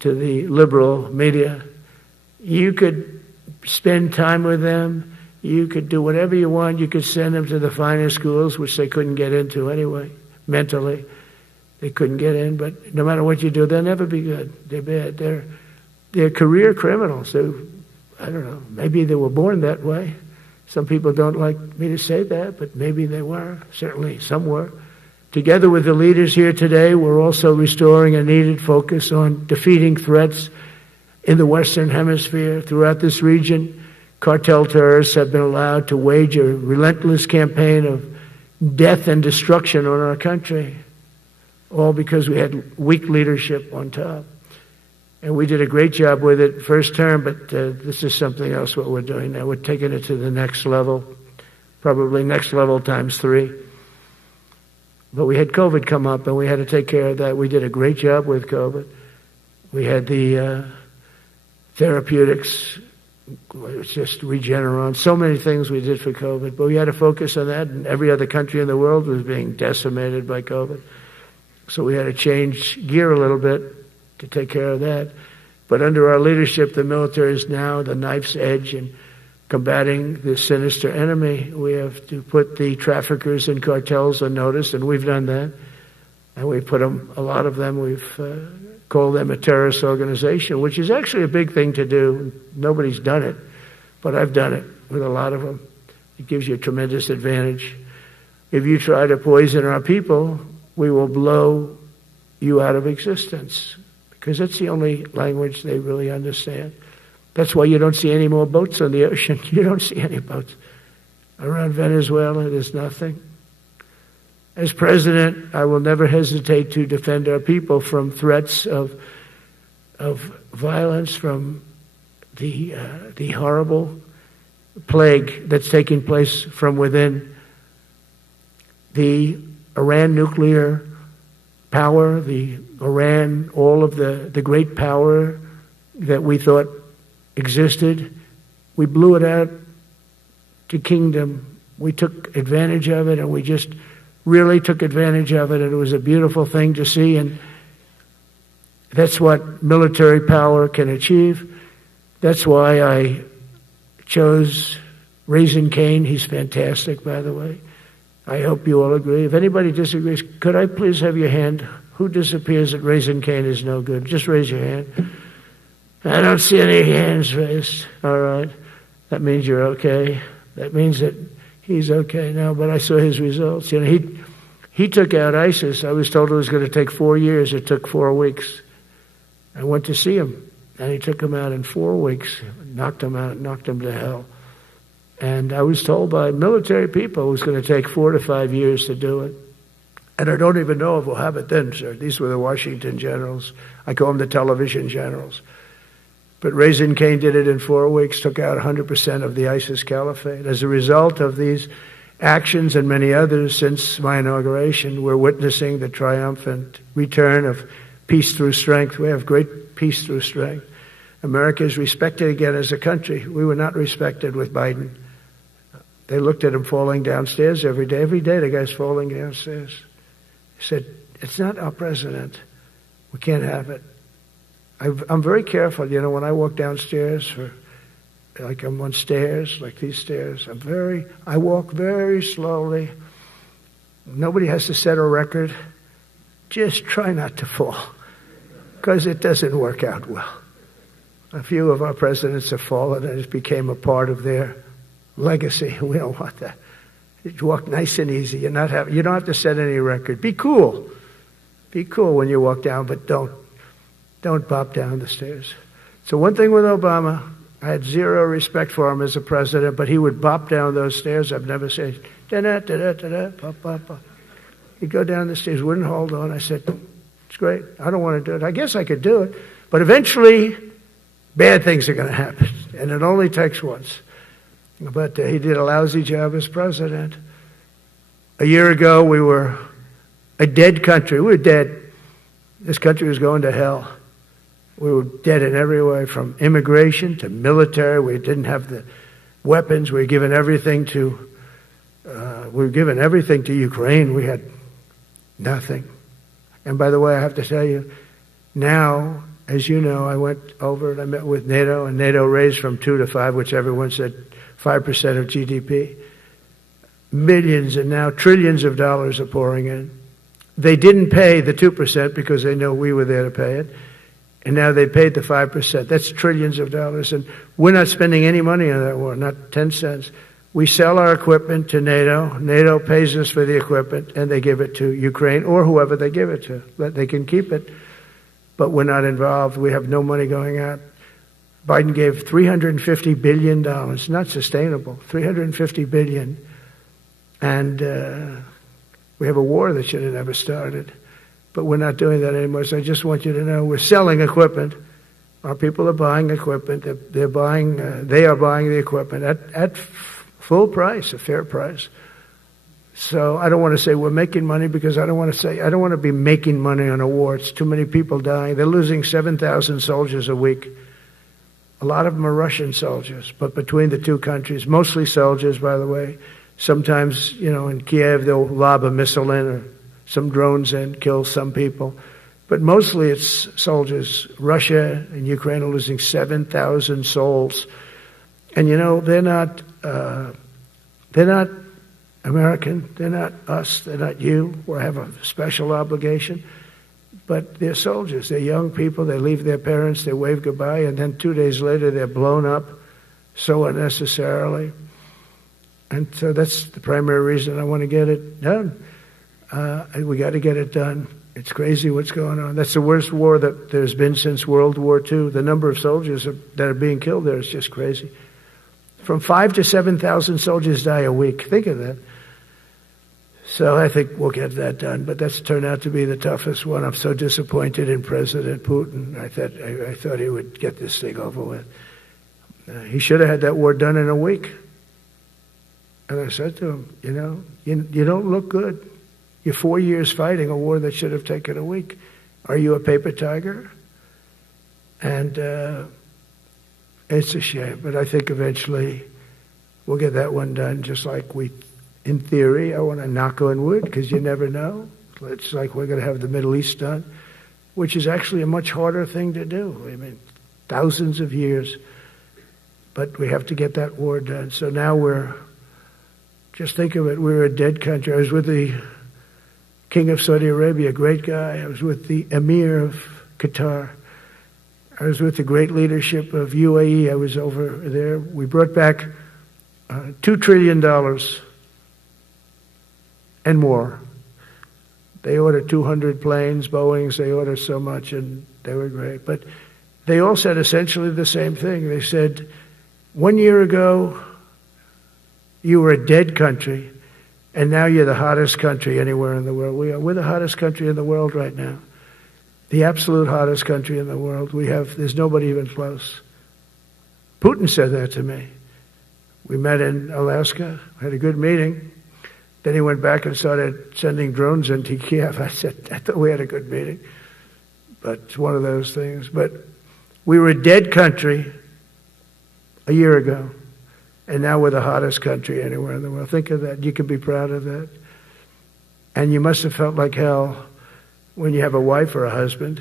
the liberal media. You could spend time with them. You could do whatever you want. You could send them to the finest schools, which they couldn't get into anyway, mentally. They couldn't get in, but no matter what you do, they'll never be good. They're bad. They're career criminals. I don't know, maybe they were born that way. Some people don't like me to say that, but maybe they were. Certainly some were. Together with the leaders here today, we're also restoring a needed focus on defeating threats in the Western Hemisphere. Throughout this region, cartel terrorists have been allowed to wage a relentless campaign of death and destruction on our country, all because we had weak leadership on top. And we did a great job with it first term, but this is something else what we're doing now. We're taking it to the next level, probably next level times 3. But we had COVID come up, and we had to take care of that. We did a great job with COVID. We had the therapeutics. It's just Regeneron. So many things we did for COVID, but we had to focus on that, and every other country in the world was being decimated by COVID. So we had to change gear a little bit to take care of that. But under our leadership, the military is now the knife's edge in combating this sinister enemy. We have to put the traffickers and cartels on notice, and we've done that. And we put them, a lot of them, we've called them a terrorist organization, which is actually a big thing to do. Nobody's done it, but I've done it with a lot of them. It gives you a tremendous advantage. If you try to poison our people, we will blow you out of existence, because that's the only language they really understand. That's why you don't see any more boats on the ocean. You don't see any boats. Around Venezuela, there's nothing. As president, I will never hesitate to defend our people from threats of violence, from the horrible plague that's taking place from within the Iran nuclear power, the Iran, all of the great power that we thought existed, we blew it out to kingdom. We took advantage of it, and we just really took advantage of it, and it was a beautiful thing to see, and that's what military power can achieve. That's why I chose Raising Cane. He's fantastic, by the way. I hope you all agree. If anybody disagrees, could I please have your hand? Who disappears that Raising Cane is no good? Just raise your hand. I don't see any hands raised. All right. That means you're okay. That means that he's okay now, but I saw his results. You know, he took out ISIS. I was told it was going to take 4 years. It took 4 weeks. I went to see him, and he took him out in 4 weeks, knocked him out, knocked him to hell. And I was told by military people it was going to take 4 to 5 years to do it. And I don't even know if we'll have it then, sir. These were the Washington generals. I call them the television generals. But Raising Cane did it in 4 weeks, took out 100% of the ISIS caliphate. As a result of these actions and many others since my inauguration, we're witnessing the triumphant return of peace through strength. We have great peace through strength. America is respected again as a country. We were not respected with Biden. They looked at him falling downstairs every day. Every day the guy's falling downstairs. He said, it's not our president. We can't have it. I'm very careful, you know, when I walk downstairs, like I'm on stairs, like these stairs, I walk very slowly. Nobody has to set a record. Just try not to fall, because it doesn't work out well. A few of our presidents have fallen, and it became a part of their legacy. We don't want that. You walk nice and easy. You don't have to set any record. Be cool. Be cool when you walk down, but don't bop down the stairs. So one thing with Obama, I had zero respect for him as a president, but he would bop down those stairs. I've never said, da-da-da-da-da-da, bop, bop, bop. He'd go down the stairs, wouldn't hold on. I said, it's great. I don't want to do it. I guess I could do it. But eventually, bad things are going to happen. And it only takes once. But he did a lousy job as president. A year ago, we were a dead country. We were dead. This country was going to hell. We were dead in every way, from immigration to military. We didn't have the weapons. We were given everything to Ukraine. We had nothing. And by the way, I have to tell you, now, as you know, I went over and I met with NATO, and NATO raised from 2 to 5, which everyone said 5% of GDP. Millions and now trillions of dollars are pouring in. They didn't pay the 2% because they know we were there to pay it. And now they paid the 5%. That's trillions of dollars. And we're not spending any money on that war, not 10 cents. We sell our equipment to NATO. NATO pays us for the equipment, and they give it to Ukraine or whoever they give it to. They can keep it, but we're not involved. We have no money going out. Biden gave $350 billion. Not sustainable. $350 billion. And we have a war that should have never started. But we're not doing that anymore. So I just want you to know we're selling equipment. Our people are buying equipment. They are buying the equipment at full price, a fair price. So I don't want to say we're making money, because I don't want to be making money on a war. It's too many people dying. They're losing 7,000 soldiers a week. A lot of them are Russian soldiers, but between the two countries, mostly soldiers, by the way. Sometimes, in Kiev, they'll lob a missile in or some drones in, kill some people. But mostly it's soldiers. Russia and Ukraine are losing 7,000 souls. And they're not American. They're not us. They're not you. We have a special obligation. But they're soldiers. They're young people. They leave their parents. They wave goodbye. And then 2 days later, they're blown up so unnecessarily. And so that's the primary reason I want to get it done. We got to get it done. It's crazy what's going on. That's the worst war that there's been since World War II. The number of soldiers that are being killed there is just crazy. From 5,000 to 7,000 soldiers die a week. Think of that. So I think we'll get that done. But that's turned out to be the toughest one. I'm so disappointed in President Putin. I thought he would get this thing over with. He should have had that war done in a week. And I said to him, you don't look good. You're 4 years fighting a war that should have taken a week. Are you a paper tiger? And it's a shame, but I think eventually we'll get that one done, just like in theory, I want to knock on wood, because you never know. It's like we're going to have the Middle East done, which is actually a much harder thing to do. I mean, thousands of years. But we have to get that war done. So now just think of it, we're a dead country. I was with the King of Saudi Arabia, a great guy. I was with the Emir of Qatar. I was with the great leadership of UAE. I was over there. We brought back $2 trillion and more. They ordered 200 planes, Boeings. They ordered so much, and they were great. But they all said essentially the same thing. They said, 1 year ago, you were a dead country, and now you're the hottest country anywhere in the world. We're the hottest country in the world right now. The absolute hottest country in the world. There's nobody even close. Putin said that to me. We met in Alaska, had a good meeting. Then he went back and started sending drones into Kiev. I thought we had a good meeting. But it's one of those things. But we were a dead country a year ago, and now we're the hottest country anywhere in the world. Think of that. You can be proud of that. And you must have felt like hell when you have a wife or a husband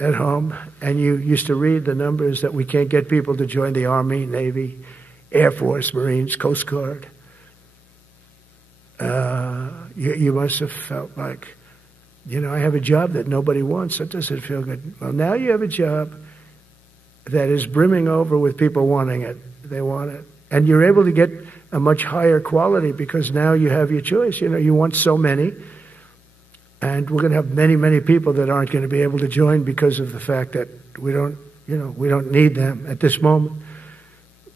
at home, and you used to read the numbers that we can't get people to join the Army, Navy, Air Force, Marines, Coast Guard. You must have felt like, I have a job that nobody wants. That doesn't feel good. Well, now you have a job that is brimming over with people wanting it. They want it. And you're able to get a much higher quality because now you have your choice. You want so many. And we're going to have many, many people that aren't going to be able to join because of the fact that we don't need them at this moment.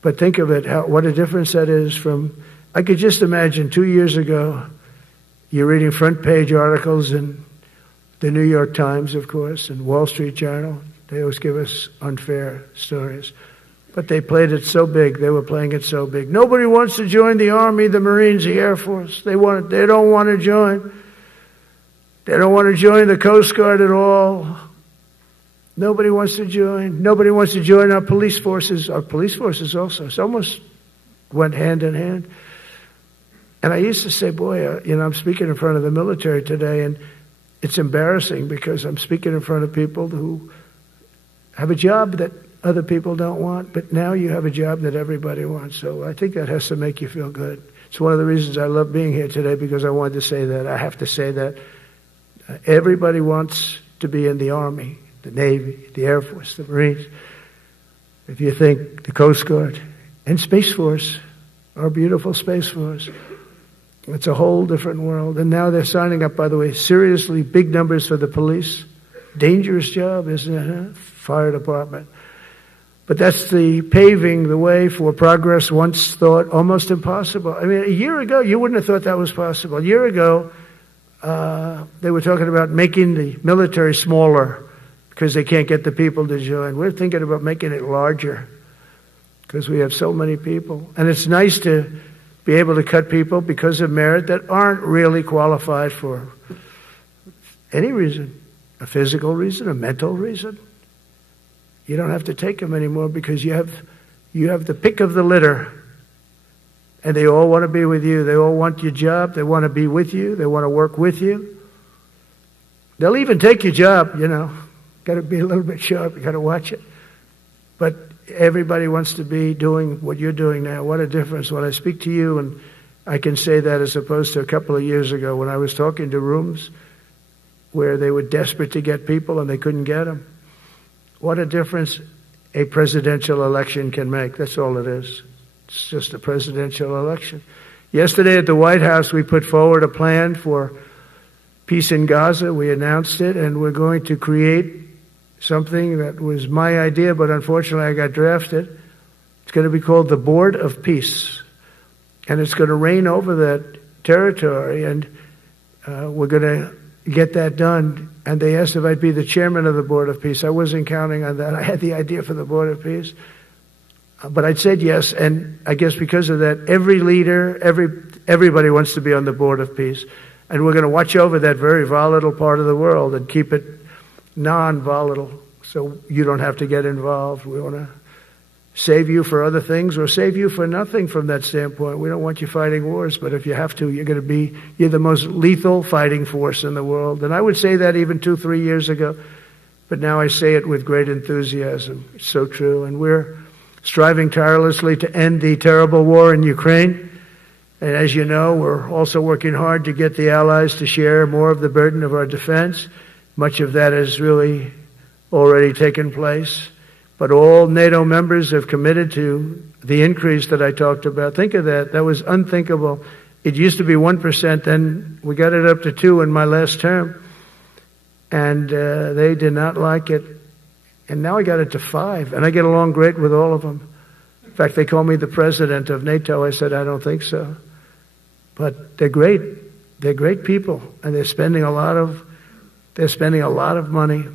But think of it, what a difference that is from, I could just imagine 2 years ago, you're reading front page articles in the New York Times, of course, and Wall Street Journal. They always give us unfair stories. But they played it so big. They were playing it so big. Nobody wants to join the Army, the Marines, the Air Force. They don't want to join. They don't want to join the Coast Guard at all. Nobody wants to join. Nobody wants to join our police forces. Our police forces also. It's almost went hand in hand. And I used to say, boy, I'm speaking in front of the military today, and it's embarrassing because I'm speaking in front of people who have a job that other people don't want, but now you have a job that everybody wants. So I think that has to make you feel good. It's one of the reasons I love being here today, because I wanted to say that. I have to say that. Everybody wants to be in the Army, the Navy, the Air Force, the Marines. If you think the Coast Guard and Space Force, our beautiful Space Force, it's a whole different world. And now they're signing up, by the way, seriously big numbers for the police. Dangerous job, isn't it? Huh? Fire department. But that's the paving the way for progress once thought almost impossible. I mean, a year ago, you wouldn't have thought that was possible. A year ago, they were talking about making the military smaller because they can't get the people to join. We're thinking about making it larger because we have so many people. And it's nice to be able to cut people because of merit that aren't really qualified for any reason, a physical reason, a mental reason. You don't have to take them anymore because you have the pick of the litter, and they all want to be with you. They all want your job. They want to be with you. They want to work with you. They'll even take your job, Got to be a little bit sharp. You got to watch it. But everybody wants to be doing what you're doing now. What a difference. When I speak to you, and I can say that as opposed to a couple of years ago when I was talking to rooms where they were desperate to get people and they couldn't get them. What a difference a presidential election can make. That's all it is. It's just a presidential election. Yesterday at the White House, we put forward a plan for peace in Gaza. We announced it, and we're going to create something that was my idea, but unfortunately I got drafted. It's going to be called the Board of Peace, and it's going to reign over that territory, and we're going to get that done. And they asked if I'd be the chairman of the Board of Peace. I wasn't counting on that. I had the idea for the Board of Peace. But I said yes, and I guess because of that, every leader, everybody wants to be on the board of peace. And we're going to watch over that very volatile part of the world and keep it non-volatile so you don't have to get involved. We want to save you for other things or save you for nothing from that standpoint. We don't want you fighting wars, but if you have to, you're the most lethal fighting force in the world. And I would say that even 2-3 years ago, but now I say it with great enthusiasm. It's so true. And we're striving tirelessly to end the terrible war in Ukraine. And as you know, we're also working hard to get the allies to share more of the burden of our defense. Much of that has really already taken place. But all NATO members have committed to the increase that I talked about. Think of that. That was unthinkable. It used to be 1%, then we got it up to 2% in my last term. And they did not like it. And now I got it to 5%, and I get along great with all of them. In fact, they call me the president of NATO. I said, I don't think so. But they're great. They're great people, and they're spending a lot of money,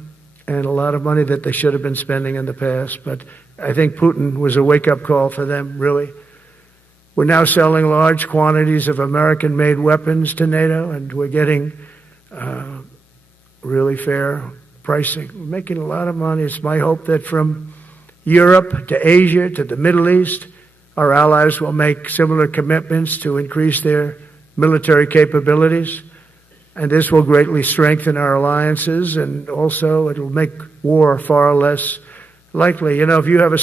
and a lot of money that they should have been spending in the past. But I think Putin was a wake-up call for them, really. We're now selling large quantities of American-made weapons to NATO, and we're getting really fair pricing. We're making a lot of money. It's my hope that from Europe to Asia to the Middle East, our allies will make similar commitments to increase their military capabilities. And this will greatly strengthen our alliances, and also it will make war far less likely. You know, if you're a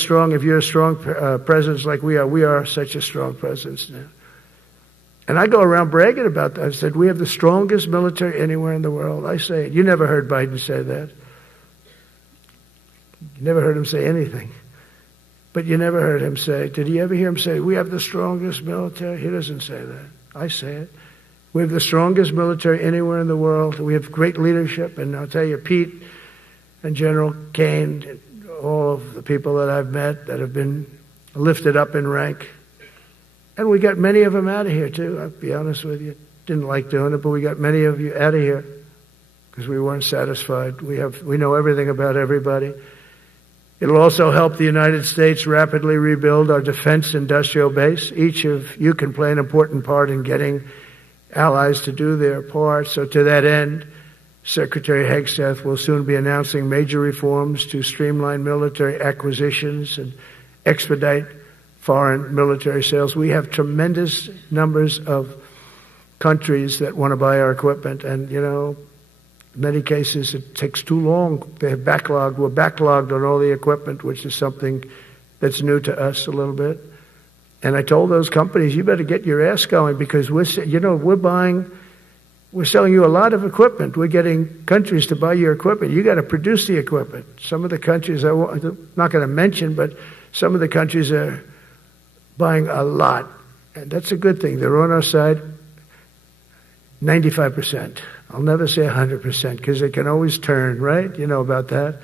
strong presence like we are such a strong presence now. And I go around bragging about that. I said, we have the strongest military anywhere in the world. I say it. You never heard Biden say that. You never heard him say anything. But you never heard him say, did you ever hear him say, we have the strongest military? He doesn't say that. I say it. We have the strongest military anywhere in the world. We have great leadership. And I'll tell you, Pete and General Kane, and all of the people that I've met that have been lifted up in rank. And we got many of them out of here, too. I'll be honest with you. Didn't like doing it, but we got many of you out of here because we weren't satisfied. We know everything about everybody. It'll also help the United States rapidly rebuild our defense industrial base. Each of you can play an important part in getting allies to do their part. So to that end, Secretary Hegseth will soon be announcing major reforms to streamline military acquisitions and expedite foreign military sales. We have tremendous numbers of countries that want to buy our equipment, and, you know, in many cases it takes too long. We're backlogged on all the equipment, which is something that's new to us a little bit. And I told those companies, you better get your ass going, because we're selling you a lot of equipment. We're getting countries to buy your equipment. You got to produce the equipment. Some of the countries, I'm not going to mention, but some of the countries are buying a lot. And that's a good thing. They're on our side 95%. I'll never say 100% because they can always turn, right? You know about that.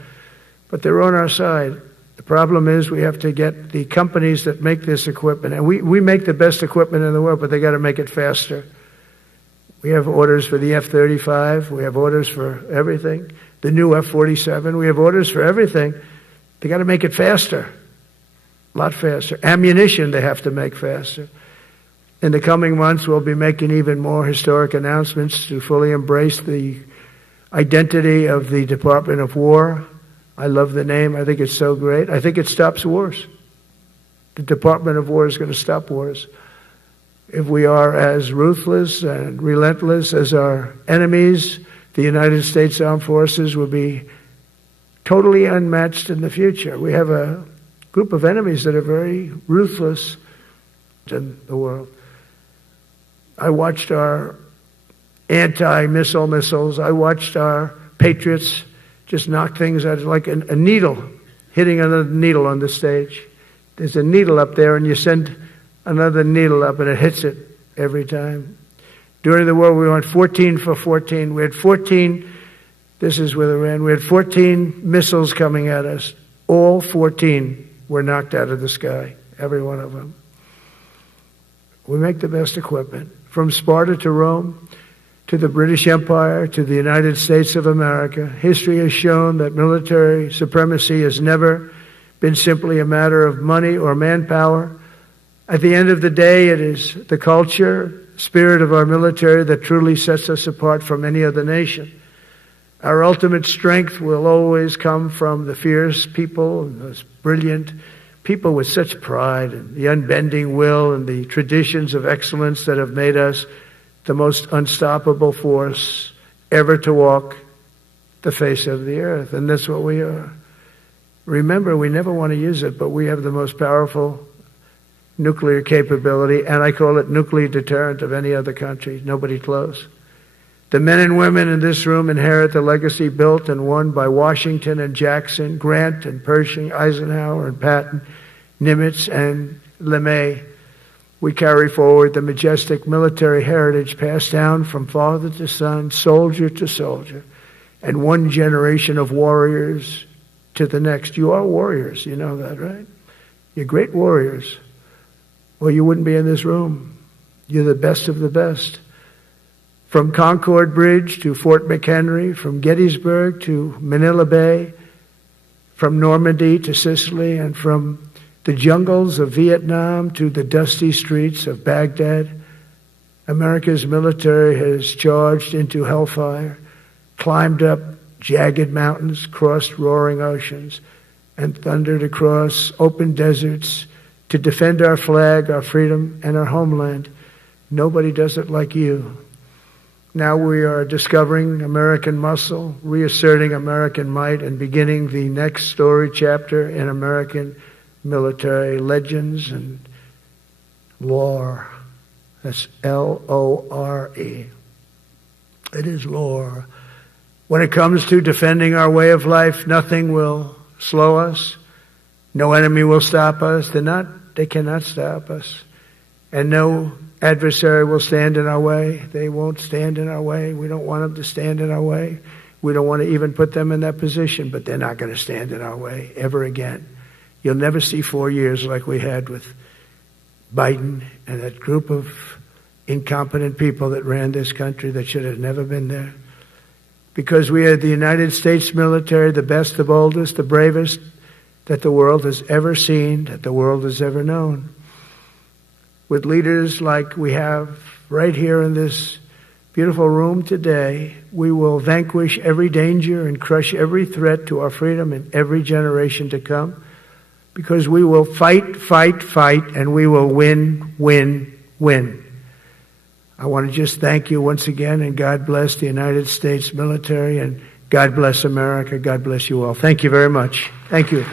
But they're on our side. The problem is we have to get the companies that make this equipment, and we make the best equipment in the world, but they got to make it faster. We have orders for the F-35. We have orders for everything. The new F-47. We have orders for everything. They got to make it faster, a lot faster. Ammunition they have to make faster. In the coming months, we'll be making even more historic announcements to fully embrace the identity of the Department of War. I love the name. I think it's so great. I think it stops wars. The Department of War is going to stop wars. If we are as ruthless and relentless as our enemies, the United States Armed Forces will be totally unmatched in the future. We have a group of enemies that are very ruthless in the world. I watched our anti-missile missiles. I watched our Patriots just knock things out like a needle, hitting another needle on the stage. There's a needle up there, and you send another needle up, and it hits it every time. During the war, we went 14 for 14. We had 14, this is with Iran, we had 14 missiles coming at us. All 14 were knocked out of the sky, every one of them. We make the best equipment. From Sparta to Rome, to the British Empire, to the United States of America, history has shown that military supremacy has never been simply a matter of money or manpower. At the end of the day, it is the culture, spirit of our military that truly sets us apart from any other nation. Our ultimate strength will always come from the fierce people and those brilliant people with such pride and the unbending will and the traditions of excellence that have made us the most unstoppable force ever to walk the face of the earth. And that's what we are. Remember, we never want to use it, but we have the most powerful nuclear capability, and I call it nuclear deterrent of any other country. Nobody close. The men and women in this room inherit the legacy built and won by Washington and Jackson, Grant and Pershing, Eisenhower and Patton, Nimitz and LeMay. We carry forward the majestic military heritage passed down from father to son, soldier to soldier, and one generation of warriors to the next. You are warriors, you know that, right? You're great warriors. Well, you wouldn't be in this room. You're the best of the best. From Concord Bridge to Fort McHenry, from Gettysburg to Manila Bay, from Normandy to Sicily, and from the jungles of Vietnam to the dusty streets of Baghdad, America's military has charged into hellfire, climbed up jagged mountains, crossed roaring oceans, and thundered across open deserts to defend our flag, our freedom, and our homeland. Nobody does it like you. Now we are discovering American muscle, reasserting American might, and beginning the next story chapter in American military legends and lore. That's L-O-R-E. It is lore. When it comes to defending our way of life, nothing will slow us. No enemy will stop us. They cannot stop us. And no adversary will stand in our way. They won't stand in our way. We don't want them to stand in our way. We don't want to even put them in that position, but they're not going to stand in our way ever again. You'll never see 4 years like we had with Biden and that group of incompetent people that ran this country that should have never been there. Because we had the United States military, the best, the boldest, the bravest that the world has ever seen, that the world has ever known. With leaders like we have right here in this beautiful room today, we will vanquish every danger and crush every threat to our freedom in every generation to come, because we will fight, fight, fight, and we will win, win, win. I want to just thank you once again, and God bless the United States military, and God bless America. God bless you all. Thank you very much. Thank you.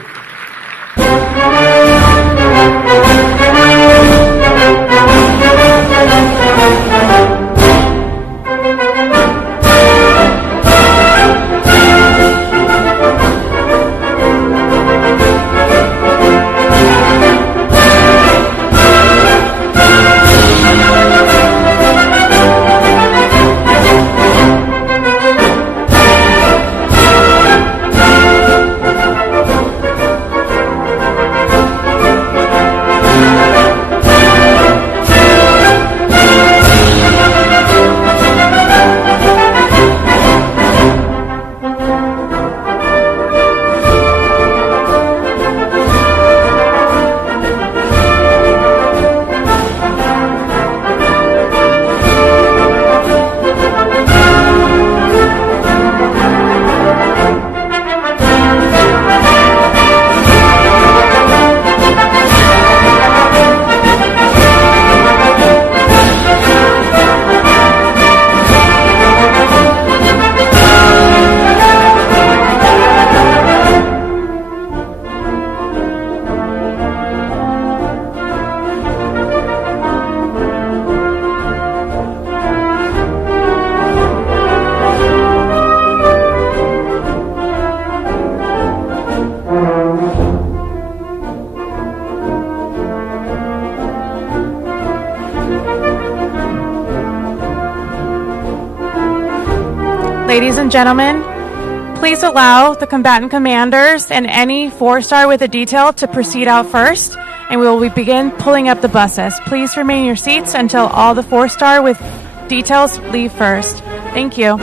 Ladies and gentlemen, please allow the combatant commanders and any 4-star with a detail to proceed out first, and we will begin pulling up the buses. Please remain in your seats until all the 4-star with details leave first. Thank you.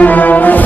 Thank you.